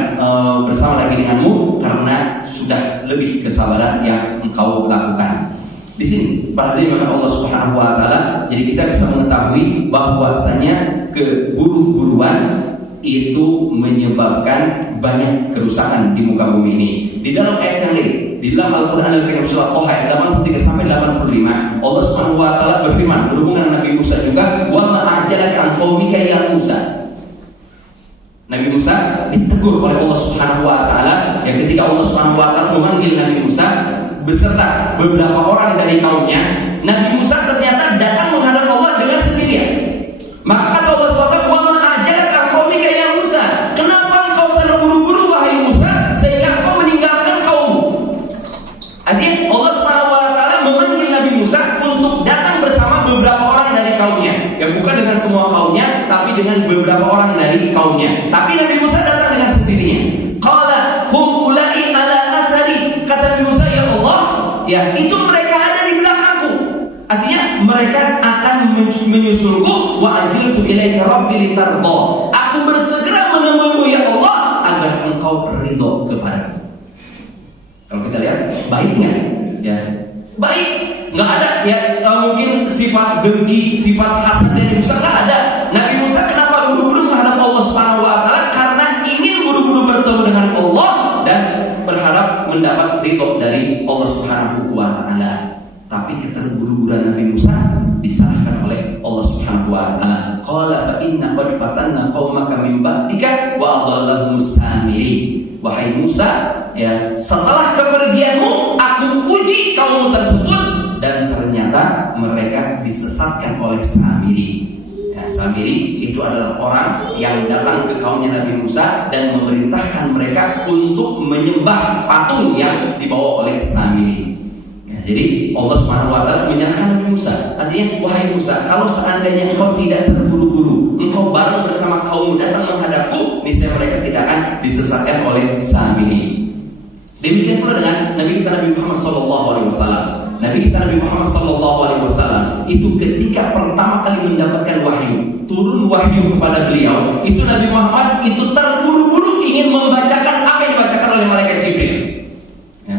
bersama lagi denganmu karena sudah lebih kesabaran yang engkau lakukan. Di sini para hadirin Allah Subhanahu wa taala, jadi kita bisa mengetahui bahwasanya keburu-buruan itu menyebabkan banyak kerusakan di muka bumi ini. Di dalam ayat yang lain, di dalam Al-Qur'an Al-Karim surah Taha ayat 83 sampai 85, Allah Subhanahu wa taala berfirman berhubungan Nabi Musa juga, wa ma ajalaka an qaumika ya Musa. Nabi Musa ditegur oleh Allah Subhanahu wa taala, yang ketika Allah Subhanahu wa taala memanggil Nabi Musa beserta beberapa orang dari kaumnya, Nabi Musa ternyata datang menghadap Allah dengan sendirian. Maka kata Allah SWT, wa ma ajalaka qaumika ya Musa, kenapa engkau terburu-buru wahai Musa sehingga engkau meninggalkan kaummu? Artinya Allah SWT memanggil Nabi Musa untuk datang bersama beberapa orang dari kaumnya. Ya bukan dengan semua kaumnya, tapi dengan beberapa orang dari kaumnya. Tapi Nabi Musa datang dengan sendirinya. Qala hum ulai ala athari, kata Nabi Musa, ya Allah, ya itu mereka ada di belakangku. Artinya mereka akan menyusulku. Wa ajiltu ilaika rabbi litarda, aku bersegera menemuimu ya Allah agar engkau ridho kepadaku. Kalau kita lihat baiknya, ya baik, nggak ada ya mungkin sifat dengki, sifat hasad dari Musa nggak ada. Nabi Musa kenapa buru-buru menghadap Allah Subhanahu wa taala? Karena ingin buru-buru bertemu dengan Allah dan berharap mendapat ridho dari Allah Subhanahu wa taala. Tapi keterburu-buruan Nabi Musa disalahkan oleh Allah Subhanahu wa taala. Qala fa inna qad fatanna qaumaka min ba'dika wa adhallahumus samiri. Wahai Musa, ya setelah kepergianmu aku uji kaum tersebut dan ternyata mereka disesatkan oleh Samiri. Ya, Samiri itu adalah orang yang datang ke kaumnya Nabi Musa dan memerintahkan mereka untuk menyembah patung yang dibawa oleh Samiri. Jadi Allah Subhanahu wa taala menyerahkan Nabi Musa. Artinya, wahai Musa, kalau seandainya engkau tidak terburu-buru, engkau baru bersama kaummu datang menghadapku, niscaya mereka tidak akan disesatkan oleh Samiri. Demikian pula dengan Nabi kita Nabi Muhammad SAW. Nabi kita Nabi Muhammad SAW itu ketika pertama kali mendapatkan wahyu, turun wahyu kepada beliau, itu Nabi Muhammad itu terburu-buru ingin membacakan apa yang dibacakan oleh malaikat Jibril.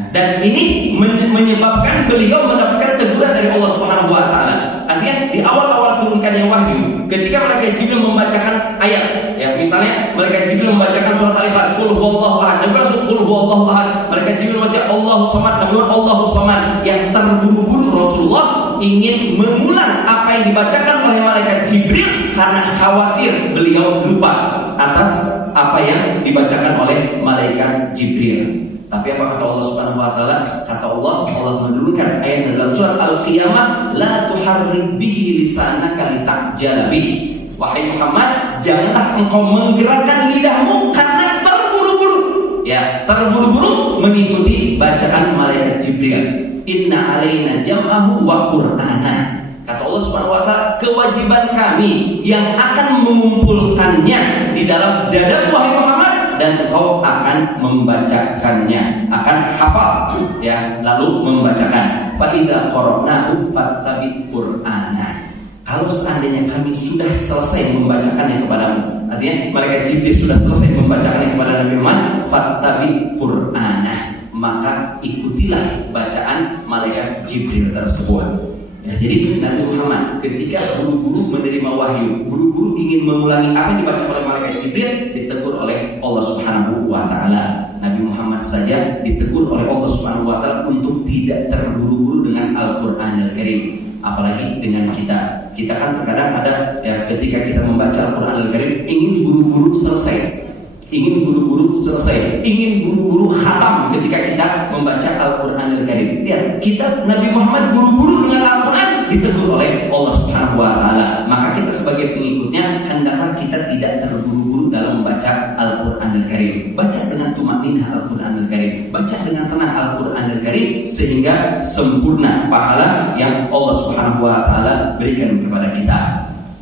Dan ini menyebabkan beliau mendapatkan teguran dari Allah Subhanahu wa taala. Artinya di awal-awal turunkannya wahyu, ketika malaikat Jibril membacakan ayat, ya misalnya malaikat Jibril membacakan surat Al-Ikhlas, qul huwallahu ahad, Nabi qul huwallahu ahad, malaikat Jibril membaca Allahu samad, Nabi Allahu samad, yang terburu-buru Rasulullah ingin mengulang apa yang dibacakan oleh malaikat Jibril karena khawatir beliau lupa atas apa yang dibacakan oleh malaikat Jibril. Tapi apa kata Allah Subhanahu wa taala? Kata Allah menurunkan ayat dalam surat Al-Qiyamah, la tuharrik bihi lisanaka litajala bihi. Wahai Muhammad, janganlah engkau menggerakkan lidahmu karena terburu-buru. Ya, terburu-buru mengikuti bacaan malaikat Jibril. Inna alaina jam'ahu wa qur'ana. Kata Allah Subhanahu wa taala, kewajiban kami yang akan mengumpulkannya di dalam dada wahai Muhammad, dan engkau akan membacakannya, akan hafal, ya, lalu membacakan. Fa idza qara'nahu fattabi' qur'ana. Kalau seandainya kami sudah selesai membacakannya kepadamu, artinya malaikat Jibril sudah selesai membacakannya kepada Nabi Muhammad, fattabi' qur'ana, maka ikutilah bacaan malaikat Jibril tersebut. Ya, jadi Nabi Muhammad ketika buru-buru menerima wahyu, buru-buru ingin mengulangi apa yang dibaca oleh malaikat Jibril, ditegur oleh Allah Subhanahu wa taala. Nabi Muhammad saja ditegur oleh Allah Subhanahu wa taala untuk tidak terburu-buru dengan Al-Qur'anul Karim. Apalagi dengan kita. Kita kan terkadang ada, ya, ketika kita membaca Al-Qur'anul Karim ingin buru-buru selesai. Ingin buru-buru selesai, ingin buru-buru khatam ketika kita membaca Al-Qur'anul Karim. Ya, kita Nabi Muhammad buru-buru dengan Al-Qur'an, ditegur oleh Allah Subhanahu wa taala. Maka kita sebagai pengikutnya hendaklah kita tidak terburu-buru dalam membaca Al-Qur'anul Karim. Baca dengan tumaninah Al-Qur'anul Karim, baca dengan tenang Al-Qur'anul Karim sehingga sempurna pahala yang Allah Subhanahu wa taala berikan kepada kita.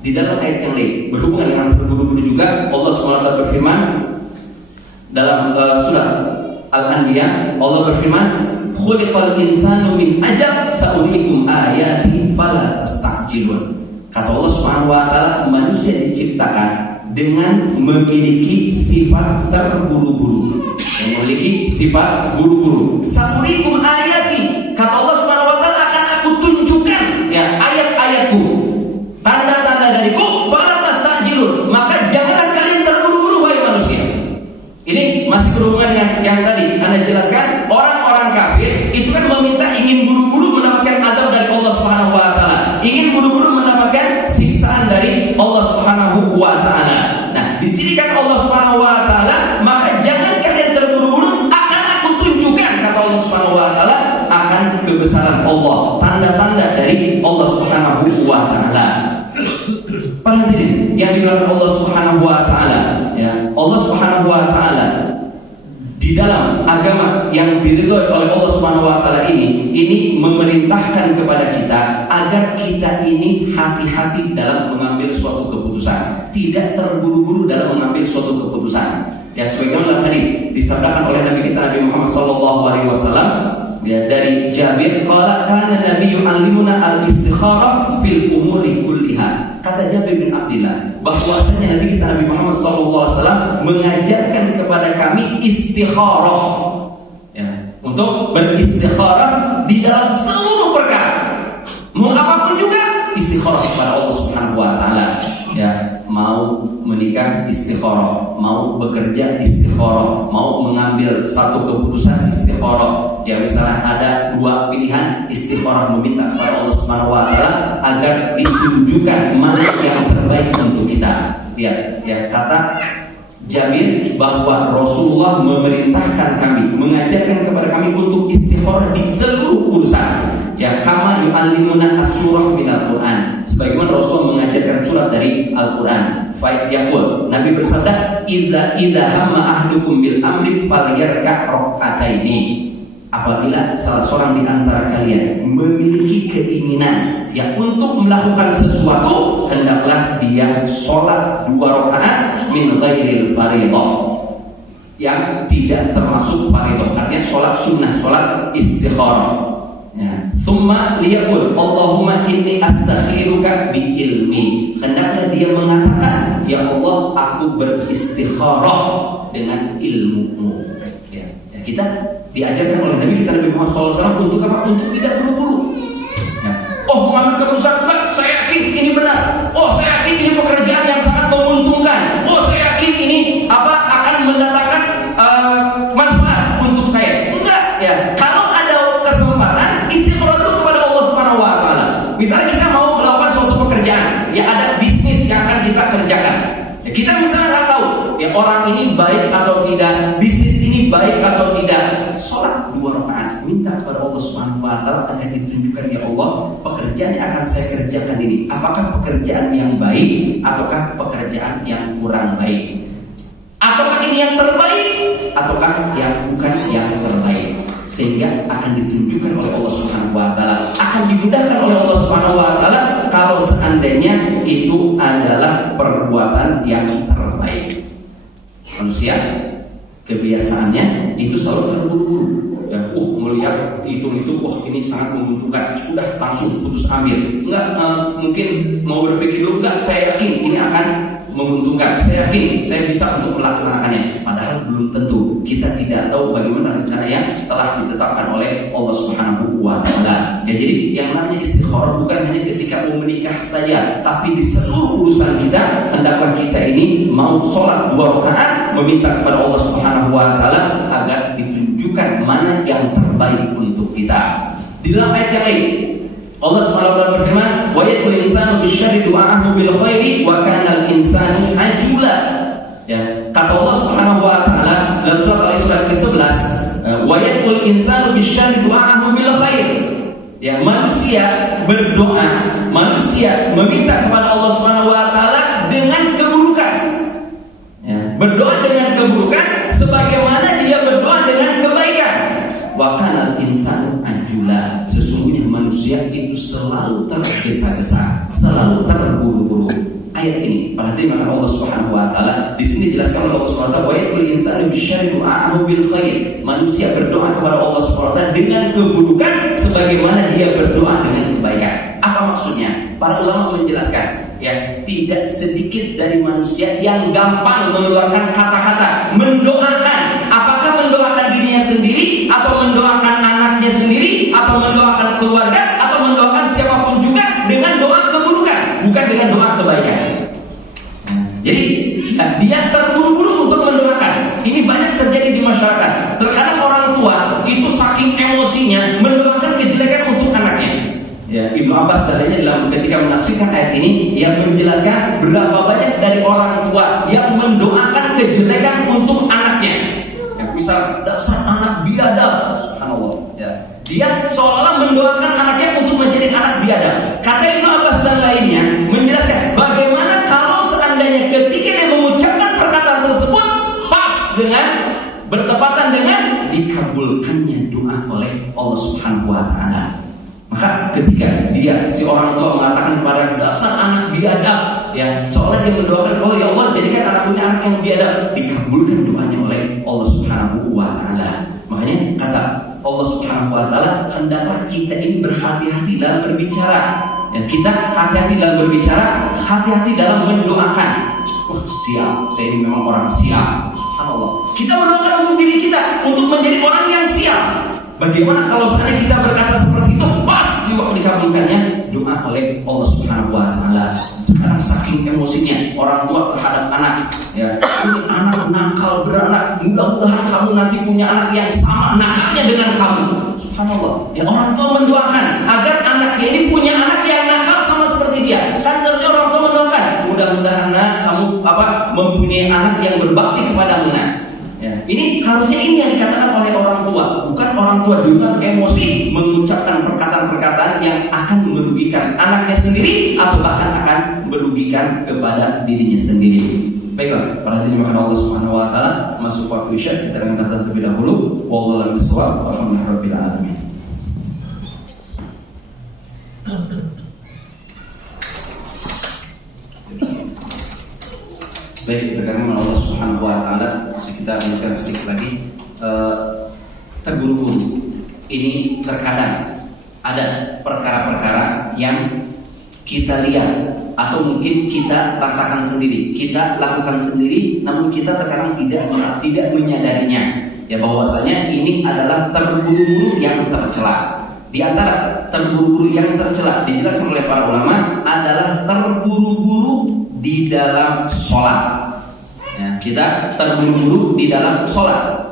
Di dalam ayat yang lain berhubungan dengan terburu-buru juga, Allah Subhanahu wa taala berfirman dalam surat Al-Anbiya, Allah berfirman, khuliqal insanu min ajab sa'urikum ayati fala tasta'jilun. Kata Allah Subhanahu wa taala, manusia diciptakan dengan memiliki sifat terburu-buru, memiliki sifat buru-buru. Sa'urikum ayati, kata Allah Subhanahu wa taala, akan aku tunjukkan, ya, ayat-ayatku, tanda-tanda dariku, fala tasta'jilun, maka janganlah kalian terburu-buru wahai manusia. Ini masih berhubungan dengan yang tadi Anda jelaskan. Orang-orang kafir itu kan meminta, ingin buru-buru mendapatkan azab dari Allah Subhanahu wa taala, ingin buru-buru mendapatkan siksaan dari Allah Subhanahu wa taala. Nah, di sini kan Allah Subhanahu wa taala, maka jangan kalian terburu-buru, akan aku tunjukkan, kata Allah Subhanahu wa taala, akan kebesaran Allah, tanda-tanda dari Allah Subhanahu wa taala. Para hadirin yang dimuliakan Allah Subhanahu wa taala, ya, Allah Subhanahu wa taala di dalam agama yang diridhoi oleh Allah Subhanahu wa taala ini memerintahkan kepada kita agar kita ini hati-hati dalam mengambil suatu keputusan, tidak terburu-buru dalam mengambil suatu keputusan. Ya, sebagaimana tadi disabdakan oleh Nabi kita Nabi Muhammad sallallahu alaihi wasallam, ya, dari Jabir, qala kana nabiyyu yu'allimuna al-istikharah fil umuri kulliha. Kata Jabir bin Abdullah, bahwasanya Nabi kita Nabi Muhammad SAW mengajarkan kepada kami istikharah, ya, untuk beristikharah di dalam seluruh perkara. Mau apapun juga istikharah kepada Allah Subhanahu wa taala. Ya, mau menikah istikharah, mau bekerja istikharah, mau mengambil satu keputusan istikharah. Ya, misalnya ada dua pilihan, istikharah meminta kepada Allah Subhanahu wa taala agar ditunjukkan mana yang terbaik untuk kita. Ya, kata Jabir bahwa Rasulullah memerintahkan kami, mengajarkan kepada kami untuk istikharah di seluruh urusan. Ya, kama yu'allimuna as-surah minal Qur'an, sebagaimana Rasul mengajarkan surat dari Al-Qur'an. Yaqul, Nabi bersabda, idza hamma ahdukum bil amri falyarka' rak'ataini. Apabila salah seorang di antara kalian memiliki keinginan, ya, untuk melakukan sesuatu, hendaklah dia sholat 2 rakaat min ghairil fardhah, yang tidak termasuk fardhah, artinya sholat sunnah, sholat istikharah. Ya. Tsumma liyaqul Allahumma inni astakhiruka bi ilmi. Hendaklah dia mengatakan, ya Allah, aku beristikharah dengan ilmumu. Ya. Ya, kita diajarkan oleh Nabi kita Nabi Muhammad SAW untuk apa? Untuk tidak buru-buru. Ya. Oh, mengambil keputusan, saya yakin ini benar. Oh, saya yakin ini pekerjaan yang sangat menguntungkan. Oh, saya yakin ini akan mendatangkan manfaat untuk saya. Enggak, ya. Kalau ada kesempatan, istikharah dulu kepada Allah Subhanahu wa taala. Misalnya kita mau melakukan suatu pekerjaan, ya ada bisnis yang akan kita kerjakan. Ya, kita misalnya nggak tahu, ya orang ini baik atau tidak, bisnis ini baik atau tidak. Sholat 2 rakaat, minta kepada Allah Subhanahu wa taala agar ditunjukkan, ya Allah, pekerjaan yang akan saya kerjakan ini, apakah pekerjaan yang baik ataukah pekerjaan yang kurang baik? Apakah ini yang terbaik ataukah yang bukan yang terbaik? Sehingga akan ditunjukkan oleh Allah Subhanahu wa taala, akan dimudahkan oleh Allah Subhanahu wa taala kalau seandainya itu adalah perbuatan yang terbaik. Manusia kebiasaannya itu selalu terburu-buru. Ya, melihat itu, ini sangat menguntungkan, sudah langsung putus ambil. Enggak, mungkin mau berpikir dulu, enggak, saya yakin ini akan menguntungkan, saya yakin saya bisa untuk melaksanakannya. Padahal belum tentu, kita tidak tahu bagaimana rencana yang telah ditetapkan oleh Allah Subhanahu wa taala. Ya, jadi yang namanya istikharah bukan hanya ketika mau menikah saja, tapi di seluruh urusan kita hendaklah kita ini mau sholat 2 rakaat meminta kepada Allah Subhanahu wa taala agar ditunjukkan mana yang terbaik untuk kita. Di dalam ayat yang lain Allah SWT berfirman, wa yaqul insanu bisyarri du'aahu bil khairi wa kana al insanu ajula. Ya, kata Allah Subhanahu wa taala dalam surat Al-Isra ke-11, wa yaqul insanu bisyarri du'aahu bil khair. Ya, manusia berdoa, manusia meminta kepada Allah Subhanahu wa taala dengan keburukan. Ya, berdoa dengan keburukan sebagaimana dia berdoa dengan kebaikan. Wa kana al insanu ajula. Sesungguhnya manusia itu selalu tergesa-gesa, selalu terburu-buru. Ayat ini perhatikan Allah Subhanahu wa taala. Di sini jelaskan oleh Allah Subhanahu wa taala, wa yaqul insanu bisyarri du'aahu bil khair. Manusia berdoa kepada Allah Subhanahu wa taala dengan keburukan sebagaimana dia berdoa dengan kebaikan. Apa maksudnya? Para ulama menjelaskan, ya, tidak sedikit dari manusia yang gampang mengeluarkan kata-kata mendoakan. Apakah mendoakan dirinya sendiri, atau mendoakan anaknya sendiri, atau mendoakan keluarga, atau mendoakan siapapun juga dengan doa keburukan, bukan dengan doa kebaikan. Jadi dia terburu-buru untuk mendoakan. Ini banyak terjadi di masyarakat. Terkadang orang tua itu saking emosinya mendoakan kejelekan untuk anaknya. Ya, Ibnu Abbas katanya dalam ketika menafsirkan ayat ini, yang menjelaskan berapa banyak dari orang tua yang mendoakan kejelekan untuk anaknya. Ya, misal dasar anak biadab, subhanallah. Ya, dia seolah mendoakan anaknya untuk menjadi anak biadab. Kata Ibnu Abbas dan lainnya menjelaskan bagaimana kalau seandainya ketika dia mengucapkan perkataan tersebut pas dengan bertepatan dengan dikabulkannya doa oleh Allah Subhanahu wa taala. Maka ketika dia, si orang tua mengatakan kepada dasar anak biadab, ya, seolah dia mendoakan, oh ya Allah, jadikan anakku ini anak yang biadab, dikabulkan doanya oleh Allah Subhanahu wa taala. Makanya kata Allah Subhanahu wa taala, hendaklah kita ini berhati-hati dalam berbicara. Ya, kita hati-hati dalam berbicara, hati-hati dalam mendoakan. Wah, siap, saya ini memang orang siap. Subhanallah. Kita mendoakan untuk diri kita untuk menjadi orang yang siap. Bagaimana kalau seandainya kita berkata seperti itu, pas dikabulkannya doa oleh Allah Subhanahu wa taala. Sekarang saking emosinya orang tua terhadap anak, ya, ini anak nakal beranak, mudah-mudahan kamu nanti punya anak yang sama nakalnya dengan kamu. Subhanallah. Ya, orang tua mendoakan agar anaknya ini punya anak yang nakal sama seperti dia. Kan seharusnya orang tua mendoakan, mudah-mudahan kamu mempunyai anak yang berbakti kepadamu. Ya, ini harusnya ini yang dikatakan oleh orang tua, bukan orang tua dengan emosi mengucapkan perkataan-perkataan yang akan merugikan anaknya sendiri atau bahkan akan merugikan kepada dirinya sendiri. Baiklah, para hadirin yang Allah Subhanahu wa taala, masuk waktu Isya, kita akan datang terlebih dahulu. Wallahu a'lam bishawab. Walhamdulillahirabbil alamin. Baik, berkaitan dengan Allah Subhanahu wa taala, kita lanjutkan sedikit lagi. Terburu-buru ini terkadang Ada perkara-perkara yang kita lihat atau mungkin kita rasakan sendiri, kita lakukan sendiri, namun kita terkadang tidak menyadarinya. Ya, bahwasanya ini adalah terburu-buru yang tercela. Di antara terburu-buru yang tercela dijelaskan oleh para ulama adalah terburu-buru di dalam sholat. Ya, kita terburu-buru di dalam sholat.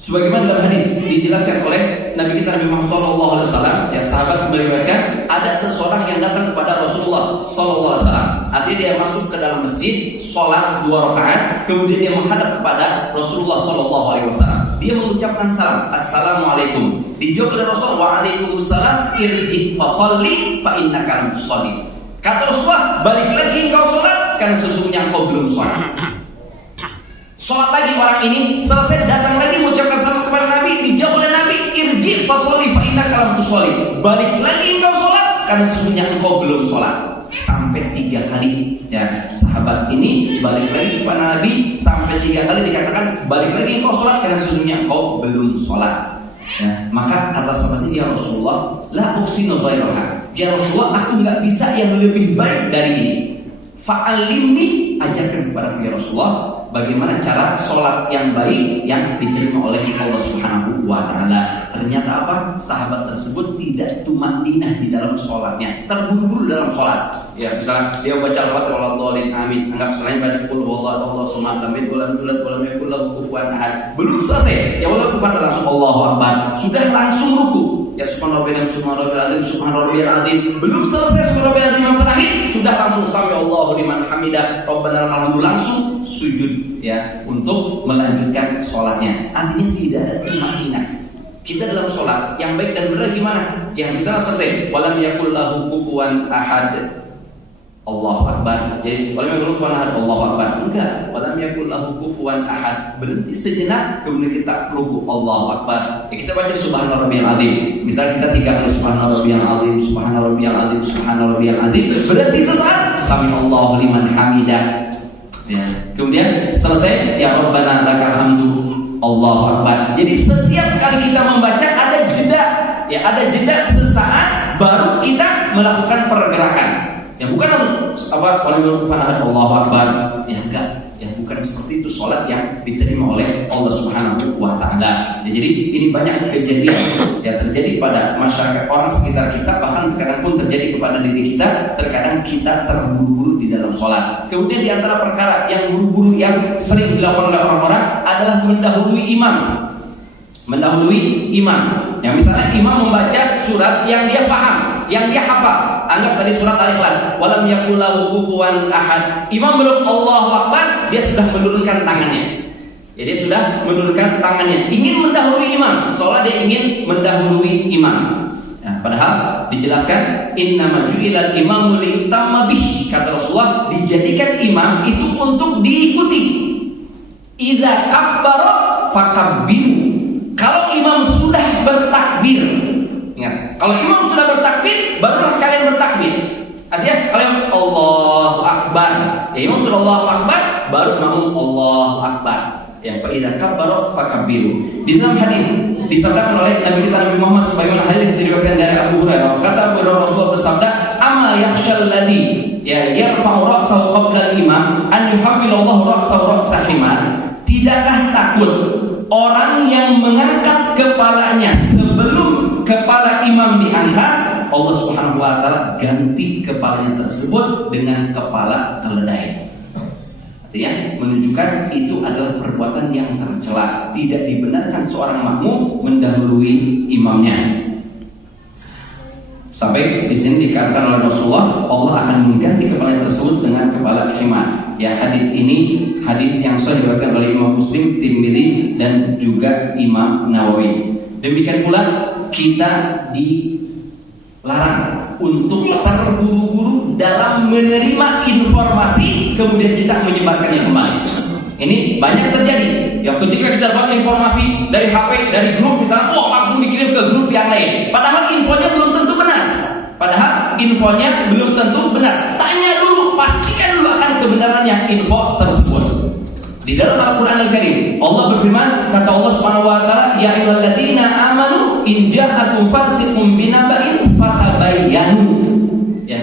Sebagaimana dalam hadis dijelaskan oleh Nabi kita Nabi Muhammad SAW, ya, sahabat meriwayatkan ada seseorang yang datang kepada Rasulullah SAW. Artinya dia masuk ke dalam masjid, sholat 2 rakaat, kemudian dia menghadap kepada Rasulullah SAW. Dia mengucapkan salam, Assalamualaikum. Dijawab oleh Rasulullah, Waalaikumsalam, irji fasalli fa innaka lam tusalli. Kata Rasulullah, balik lagi engkau sholat karena sesungguhnya engkau belum sholat. Sholat lagi orang ini, selesai datang lagi mengucapkan salam kepada Nabi, dijawab oleh Nabi, irji fasalli fa innaka lam tusalli. Balik lagi engkau sholat karena sesungguhnya engkau belum sholat. Sampai 3 kali, ya, sahabat ini balik lagi kepada Nabi sampai 3 kali dikatakan balik lagi engkau sholat karena sesungguhnya engkau belum sholat. Ya, maka kata sahabat ini, ya Rasulullah, la uksinu ghairaha. Ya Rasulullah, aku nggak bisa yang lebih baik dari ini. Fa'alimni, ajarkan kepada ya Rasulullah bagaimana cara sholat yang baik yang diterima oleh Allah Subhanahu wa Ta'ala. Ternyata apa? Sahabat tersebut tidak tumanninah di dalam sholatnya, terburu-buru dalam sholat. Ya, misalnya dia baca al-Fatihah, amin, anggap selain baca qul huwallahu ahad, samad lam yalid walam yulad walam yakul lahu kufuwan ahad. Belum selesai, ya wala kepada langsung Allahu Akbar, sudah langsung ruku. Ya subhanallah, subhanallah azim. Belum selesai subhanallah azim yang terakhir, sudah langsung sami Allahu liman hamidah, rabbana lakal langsung sujud, ya, untuk melanjutkan sholatnya. Artinya tidak ada tumanninah. Kita dalam sholat yang baik dan benar gimana? Yang bisa selesai, walam yakul lahu kufuwan ahad, Allahu Akbar. Jadi walam yakul lahu kufuwan ahad, Allahu Akbar. Enggak, walam yakul lahu kufuwan ahad. Berhenti sejenak, kemudian kita ruku, Allahu Akbar. Ya, kita baca subhanallah rabbiyal azim. Misalnya kita 3 kali subhanallah rabbiyal azim, subhanallah rabbiyal azim, subhanallah rabbiyal azim. Berhenti sesaat, sami Allahu liman hamidah. Ya. Kemudian selesai, ya Rabbana lakal hamdu, Allahu Akbar. Jadi setiap kali kita membaca ada jeda, ya, ada jeda sesaat baru kita melakukan pergerakan. Ya, bukan apa Allahu Akbar. Ya, enggak. Ya, bukan seperti itu sholat yang diterima oleh Allah Subhanahu wa Ta'ala. Ya, jadi ini banyak kejadian yang terjadi pada masyarakat orang sekitar kita, bahkan terkadang pun terjadi kepada diri kita. Terkadang kita terburu-buru di dalam sholat. Kemudian di antara perkara yang buru-buru yang sering dilakukan oleh orang-orang adalah mendahului imam. Mendahului imam. Ya, misalnya imam membaca surat yang dia paham, yang dia hafal. Anggap tadi surat Al-Ikhlas, walam yakul lahu kufuwan ahad. Imam belum Allahu Akbar, dia sudah menurunkan tangannya. Jadi sudah menurunkan tangannya, ingin mendahului imam. Seolah dia ingin mendahului imam. Nah, padahal dijelaskan innama ju'ilal imamu li'tamma bih. Kata Rasulullah, dijadikan imam itu untuk diikuti. Idza kabbara fakabbiru. Kalau imam sudah bertakbir, ingat, kalau imam sudah bertakbir, barulah kalian bertakbir. Artinya kalian Allahu Akbar. Ya, imam sudah Allahu Akbar, baru makmum Allahu Akbar. Ya, fa idza kabbara fakabbiru. Di dalam hadis disabdakan oleh Nabi kita Nabi Muhammad sebagaimana hadis diriwayatkan dari Abu Hurairah. Kata Abu Hurairah, Rasulullah bersabda, "Amma yakhshal ladzi ya yarfa'u ra'sahu qabla al-imam an yuhawwilallahu ra'sahu ra'sa himar." Tidakkah takut orang yang mengangkat kepalanya sebelum kepala imam diangkat, Allah Subhanahu wa Ta'ala ganti kepalanya tersebut dengan kepala keledai. Artinya menunjukkan itu adalah perbuatan yang tercela. Tidak dibenarkan seorang makmum mendahului imamnya. Sampai di sini dikatakan oleh Rasulullah, Allah akan mengganti kepala tersebut dengan kepala himar. Ya, hadis ini hadis yang sahih diriwayatkan oleh Imam Muslim, Tirmidzi dan juga Imam Nawawi. Demikian pula kita dilarang untuk terburu-buru dalam menerima informasi kemudian kita menyebarkannya kembali. Ini banyak terjadi. Ya, ketika kita dapat informasi dari HP, dari grup misalnya, langsung dikirim ke grup yang lain. Padahal infonya belum tentu benar. Tanya dulu, pastikan dulu akan kebenarannya info tersebut. Di dalam Al-Qur'an Al-Karim, Allah berfirman, kata Allah Subhanahu wa Ta'ala, ya ayyuhalladzina amanu in ja'akum fasiqun binaba'in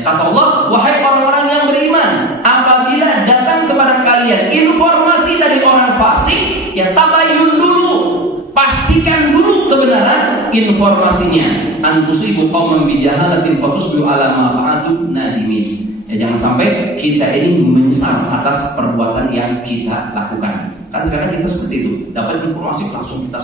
kata Allah, wahai orang-orang yang beriman, apabila datang kepada kalian informasi dari orang fasik, ya tabayyun dulu, pastikan dulu kebenaran informasinya. Antusibu qauman bijahalatin fatusbihu ala ma fa'altum nadimin. Ya, jangan sampai kita ini menyesal atas perbuatan yang kita lakukan. Kan kadang kita seperti itu, dapat informasi langsung kita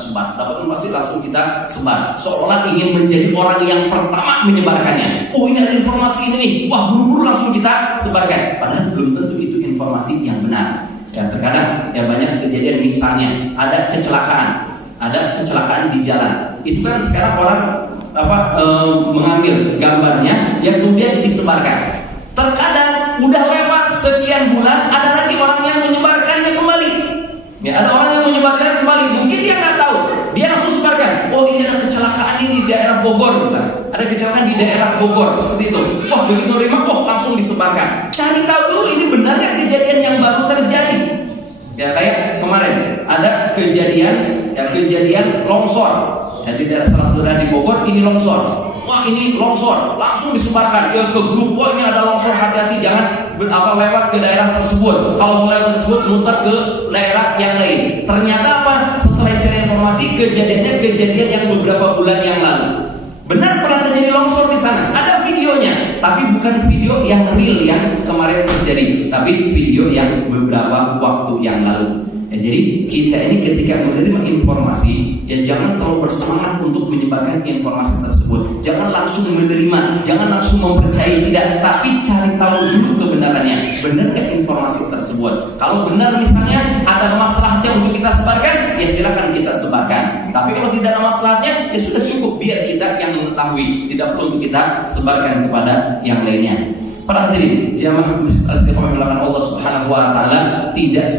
sebar, seolah ingin menjadi orang yang pertama menyebarkannya. Oh, ini ada informasi ini nih, wah buru-buru langsung kita sebarkan. Padahal belum tentu itu informasi yang benar. Ya, terkadang ya banyak kejadian, misalnya ada kecelakaan di jalan. Itu kan sekarang orang mengambil gambarnya, ya kemudian disebarkan. Terkadang udah lewat sekian bulan, ada lagi orang yang menyebarkannya kembali. Ya, ada orang yang menyebarkannya kembali. Mungkin dia nggak tahu, dia langsung sebarkan. Oh, ini ada kecelakaan ini di daerah Bogor, misalnya. Ada kecelakaan di daerah Bogor seperti itu. Wah, begitu nerima, langsung disebarkan. Cari tahu dulu ini benarnya kejadian yang baru terjadi. Ya, kayak kemarin ada kejadian longsor. Ya, di daerah salah satu daerah di Bogor ini longsor. Wah, ini longsor, langsung disebarkan ke grup. Wah, ini ada longsor, hati-hati jangan lewat ke daerah tersebut. Kalau lewat tersebut muter ke daerah yang lain. Ternyata apa? Setelah cari informasi, kejadian yang beberapa bulan yang lalu. Benar pernah terjadi longsor di sana. Ada videonya, tapi bukan video yang real yang kemarin terjadi, tapi video yang beberapa waktu yang lalu. Ya, jadi kita ini ketika menerima informasi, ya jangan terlalu bersemangat untuk menyebarkan informasi tersebut. Jangan langsung menerima, jangan langsung mempercayai, tidak, tapi cari tahu dulu kebenarannya. Benar nggak informasi tersebut? Kalau benar misalnya ada masalahnya untuk kita sebarkan, ya silakan kita sebarkan. Tapi kalau tidak ada masalahnya, ya sudah cukup biar kita yang mengetahui, tidak perlu untuk kita sebarkan kepada yang lainnya. Para hadirin, jamaah Masjid Istiqomah melakukan Allah Subhanahu wa taala, tidak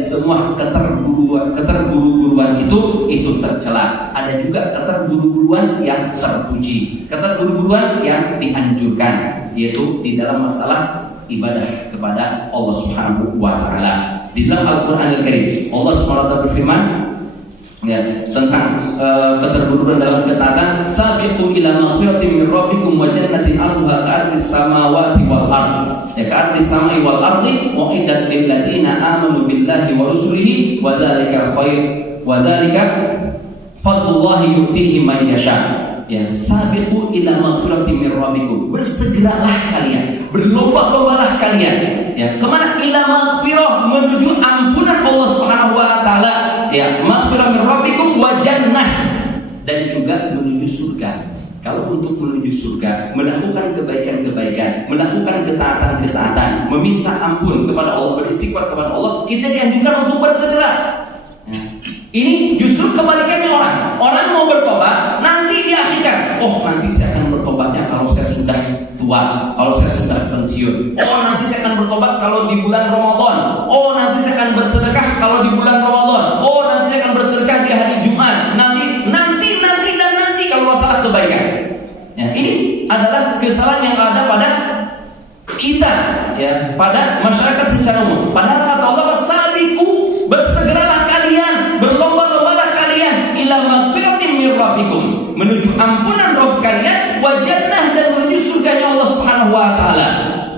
semua keterburu-buruan itu tercela. Ada juga keterburu-buruan yang terpuji, keterburu-buruan yang dianjurkan, yaitu di dalam masalah ibadah kepada Allah Subhanahu wa taala. Di dalam Al-Qur'anul Karim, Allah Subhanahu wa taala berfirman, ya, tentang keterburuan dalam ketaatan, sabiqu ila maghfiratin min rabbikum wa jannatin 'arduha ka'ardis samawati wal ardh. Ya, ka'ardis samai wal ardi wa iddat lil ladzina amanu billahi wa rusulihi wa dzalika khair wa dzalika fadlullahi yu'tihi man yasha. Ya, sabiqu ila maghfiratin min rabbikum. Bersegeralah kalian, berlomba-lombalah kalian. Ya, kemana? Ila maghfirah, menuju ampunan Allah Subhanahu wa taala. Ya, maghfirah min rabbikum wa jannah, dan juga menuju surga. Kalau untuk menuju surga, melakukan kebaikan-kebaikan, melakukan ketaatan-ketaatan, meminta ampun kepada Allah, beristighfar kepada Allah, kita dianjurkan untuk bersegera. Ya. Ini justru kebalikannya orang mau bertobat, nanti diakhirkan. Oh, nanti saya akan bertobatnya kalau saya sudah tua, kalau saya sudah pensiun. Oh, nanti saya akan bertobat kalau di bulan Ramadan. Oh, nanti saya akan bersedekah kalau di bulan Ramadan. Oh, nanti saya akan bersedekah di hari Jumat. Nanti kalau masalah kebaikan. Ya, ini adalah kesalahan yang ada pada kita, ya, pada masyarakat secara umum. Padahal kata Allah, "Wasabiqu", bersegeralah kalian, berlomba-lombalah kalian ila maghfiratin min rabbikum, menuju ampunan Rabb kalian, wa jannah, dan menuju surganya Allah Subhanahu wa taala.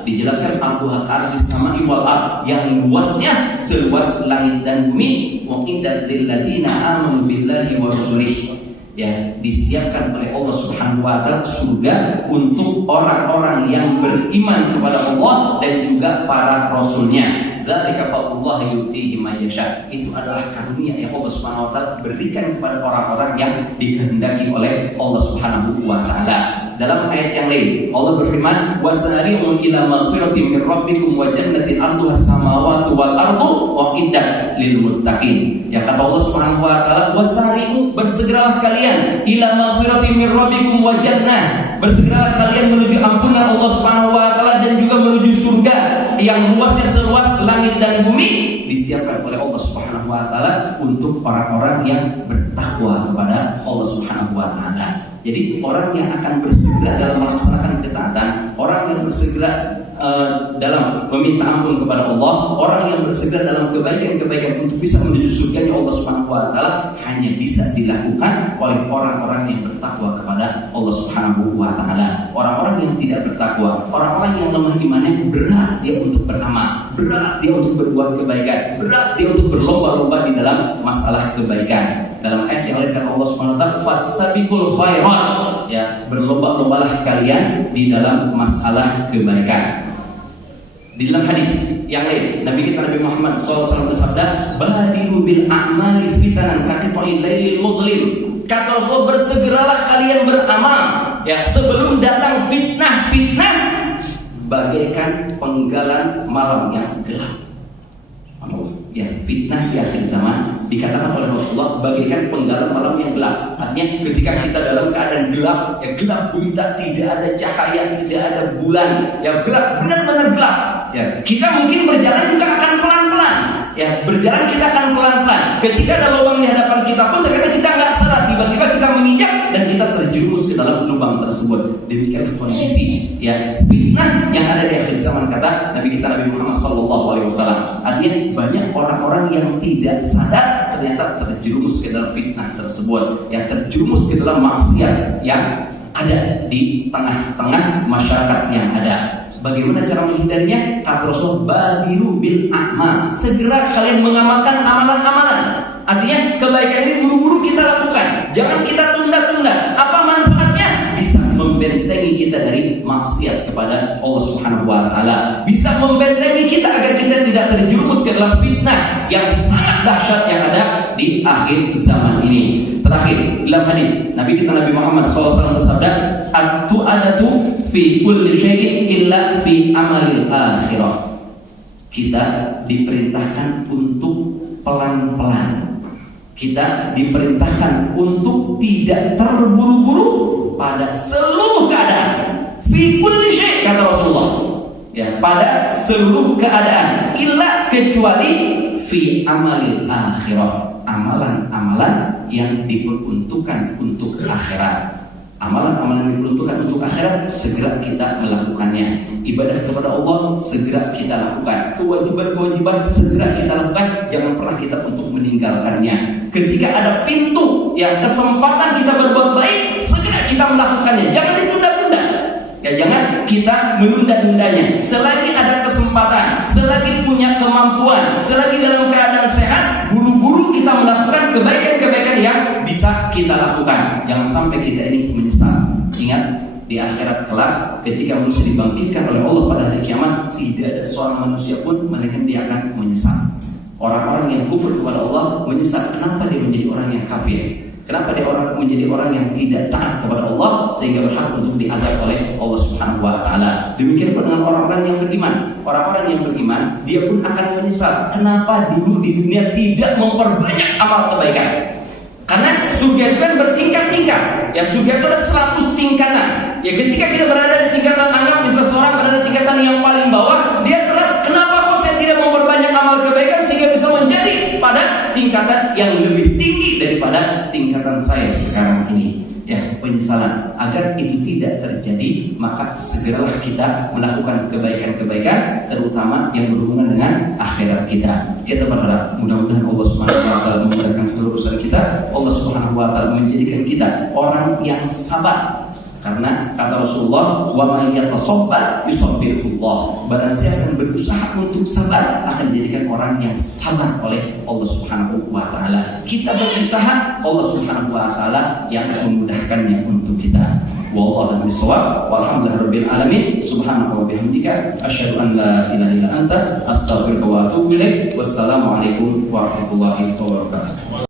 Dijelaskan arduha ka'ardis samai wal ardh, yang luasnya seluas langit dan bumi, wa iddat lil ladzina amanu billahi wa rusulihi. Ya, disiapkan oleh Allah Subhanahu wa taala surga untuk orang-orang yang beriman kepada Allah dan juga para rasulnya. Dzalika fadlullah yu'tihi man yasha. Itu adalah karunia yang Allah Subhanahu wa taala berikan kepada orang-orang yang dikehendaki oleh Allah Subhanahu wa taala. Dalam ayat yang lain, Allah berfirman, "Wasari'u ila maghfiratin min rabbikum wa jannatin 'arduha as-samawati wal ardu wa iddat lil muttaqin." Ya, kata Allah Subhanahu wa taala, "Wasari'u", bersegeralah kalian, ila maghfiratin min rabbikum wa jannah, bersegeralah kalian menuju ampunan Allah Subhanahu wa taala dan juga menuju surga yang luasnya seluas langit dan bumi, disiapkan oleh Allah Subhanahu wa taala untuk orang-orang yang bertakwa kepada Allah Subhanahu wa taala. Jadi orang yang akan bersegera dalam melaksanakan ketaatan, orang yang bersegera dalam meminta ampun kepada Allah, orang yang bersegera dalam kebaikan-kebaikan untuk bisa menuju surganya Allah Subhanahu wa taala, hanya hanya bisa dilakukan oleh orang-orang yang bertakwa kepada Allah Subhanahu wa Ta'ala. Orang-orang yang tidak bertakwa, orang-orang yang lemah imannya, berat dia untuk beramal, berat dia untuk berbuat kebaikan, berat dia untuk berlomba-lomba di dalam masalah kebaikan. Dalam ayat yang oleh kata Allah Subhanahu wa Ta'ala, fastabiqul khairat, ya, berlomba-lombalah kalian di dalam masalah kebaikan. Di dalam hadis yang lain, Nabi kita Nabi Muhammad SAW bersabda, "Badiru bil a'mali fitanan kaqita'il lailil mudlim." Kata Rasulullah, bersegeralah kalian beramal, ya, sebelum datang fitnah bagaikan penggalan malam yang gelap. Ya, fitnah di akhir zaman dikatakan oleh Rasulullah bagaikan penggalan malam yang gelap. Artinya ketika kita dalam keadaan gelap, ya gelap gulita, tidak ada cahaya, tidak ada bulan, ya gelap, benar-benar gelap. Ya, kita mungkin berjalan juga akan pelan-pelan. Ya, berjalan kita akan pelan-pelan. Ketika ada lubang di hadapan kita pun terkadang kita nggak sadar, tiba-tiba kita menginjak dan kita terjerumus ke dalam lubang tersebut. Demikian kondisi, ya, fitnah yang ada di akhir zaman, kata Nabi kita Nabi Muhammad SAW. Artinya banyak orang-orang yang tidak sadar ternyata terjerumus ke dalam fitnah tersebut, ya, terjerumus ke dalam maksiat yang ada di tengah-tengah masyarakat yang ada. Bagaimana cara menghindarinya? Kata Rasul, badiru bil a'mal, segera kalian mengamalkan amalan-amalan. Artinya kebaikan ini buru-buru kita lakukan, jangan kita tunda-tunda. Apa manfaatnya? Bisa membentengi kita dari maksiat kepada Allah Subhanahu wa Ta'ala, bisa membentengi kita agar kita tidak terjerumus ke dalam fitnah yang sangat dahsyat yang ada di akhir zaman ini. Terakhir, dalam hadis Nabi kita Nabi Muhammad SAW bersabda, "At-tu'adatu fi kulli syai'in illa fi amalil akhirah." Kita diperintahkan untuk pelan-pelan. Kita diperintahkan untuk tidak terburu-buru pada seluruh keadaan. Fi kulli syai', kata Rasulullah. Ya, pada seluruh keadaan, illa, kecuali fi amalil akhirah. Amalan-amalan yang diperuntukkan untuk akhirat. Amalan-amalan yang diperuntukkan untuk akhirat, segera kita melakukannya. Ibadah kepada Allah, segera kita lakukan. Kewajiban-kewajiban, segera kita lakukan. Jangan pernah kita untuk meninggalkannya. Ketika ada pintu, ya, kesempatan kita berbuat baik, segera kita melakukannya. Jangan ditunda-tunda. Ya, jangan kita menunda-tundanya. Selagi ada kesempatan, selagi punya kemampuan, selagi dalam keadaan sehat, buru-buru kita melakukan kebaikan-kebaikan yang bisa kita lakukan. Jangan sampai kita ini menyesal. Ingat, di akhirat kelak, ketika manusia dibangkitkan oleh Allah pada hari kiamat, tidak ada seorang manusia pun melainkan dia akan menyesal. Orang-orang yang kufur kepada Allah menyesal. Kenapa dia menjadi orang yang kafir? Kenapa dia menjadi orang yang tidak taat kepada Allah sehingga berhak untuk diazab oleh Allah Subhanahu wa Ta'ala? Demikian pun dengan orang-orang yang beriman. Orang-orang yang beriman, dia pun akan menyesal. Kenapa dulu di dunia tidak memperbanyak amal kebaikan? Karena surga itu kan bertingkat-tingkat. Ya, surga itu ada 100 tingkatan. Ya, ketika kita berada di tingkatan, anggap misalnya seorang berada di tingkatan yang paling bawah, dia terlihat, kenapa kok saya tidak memperbanyak amal kebaikan sehingga bisa menjadi pada tingkatan yang lebih tinggi daripada tingkatan saya sekarang ini. Ya, penyesalan. Agar itu tidak terjadi, maka segeralah kita melakukan kebaikan-kebaikan, terutama yang berhubungan dengan akhirat kita. Kita berharap mudah-mudahan Allah Subhanahu wa Ta'ala memudahkan seluruh urusan kita. Allah Subhanahu wa Ta'ala menjadikan kita orang yang sabar. Karena kata Rasulullah, wa may yatasabbar yusabbirullah. Barang siapa yang berusaha untuk sabar akan dijadikan orang yang sabar oleh Allah Subhanahu wa Ta'ala. Kita berusaha, Allah Subhanahu wa Ta'ala yang memudahkannya untuk kita. Wallahu a'lam bishawab. Walhamdulillahirabbil alamin. Subhanaka wa bihamdika asyhadu an la ilaha illa anta astaghfiruka wa atubu ilaik. Wassalamualaikum warahmatullahi wabarakatuh.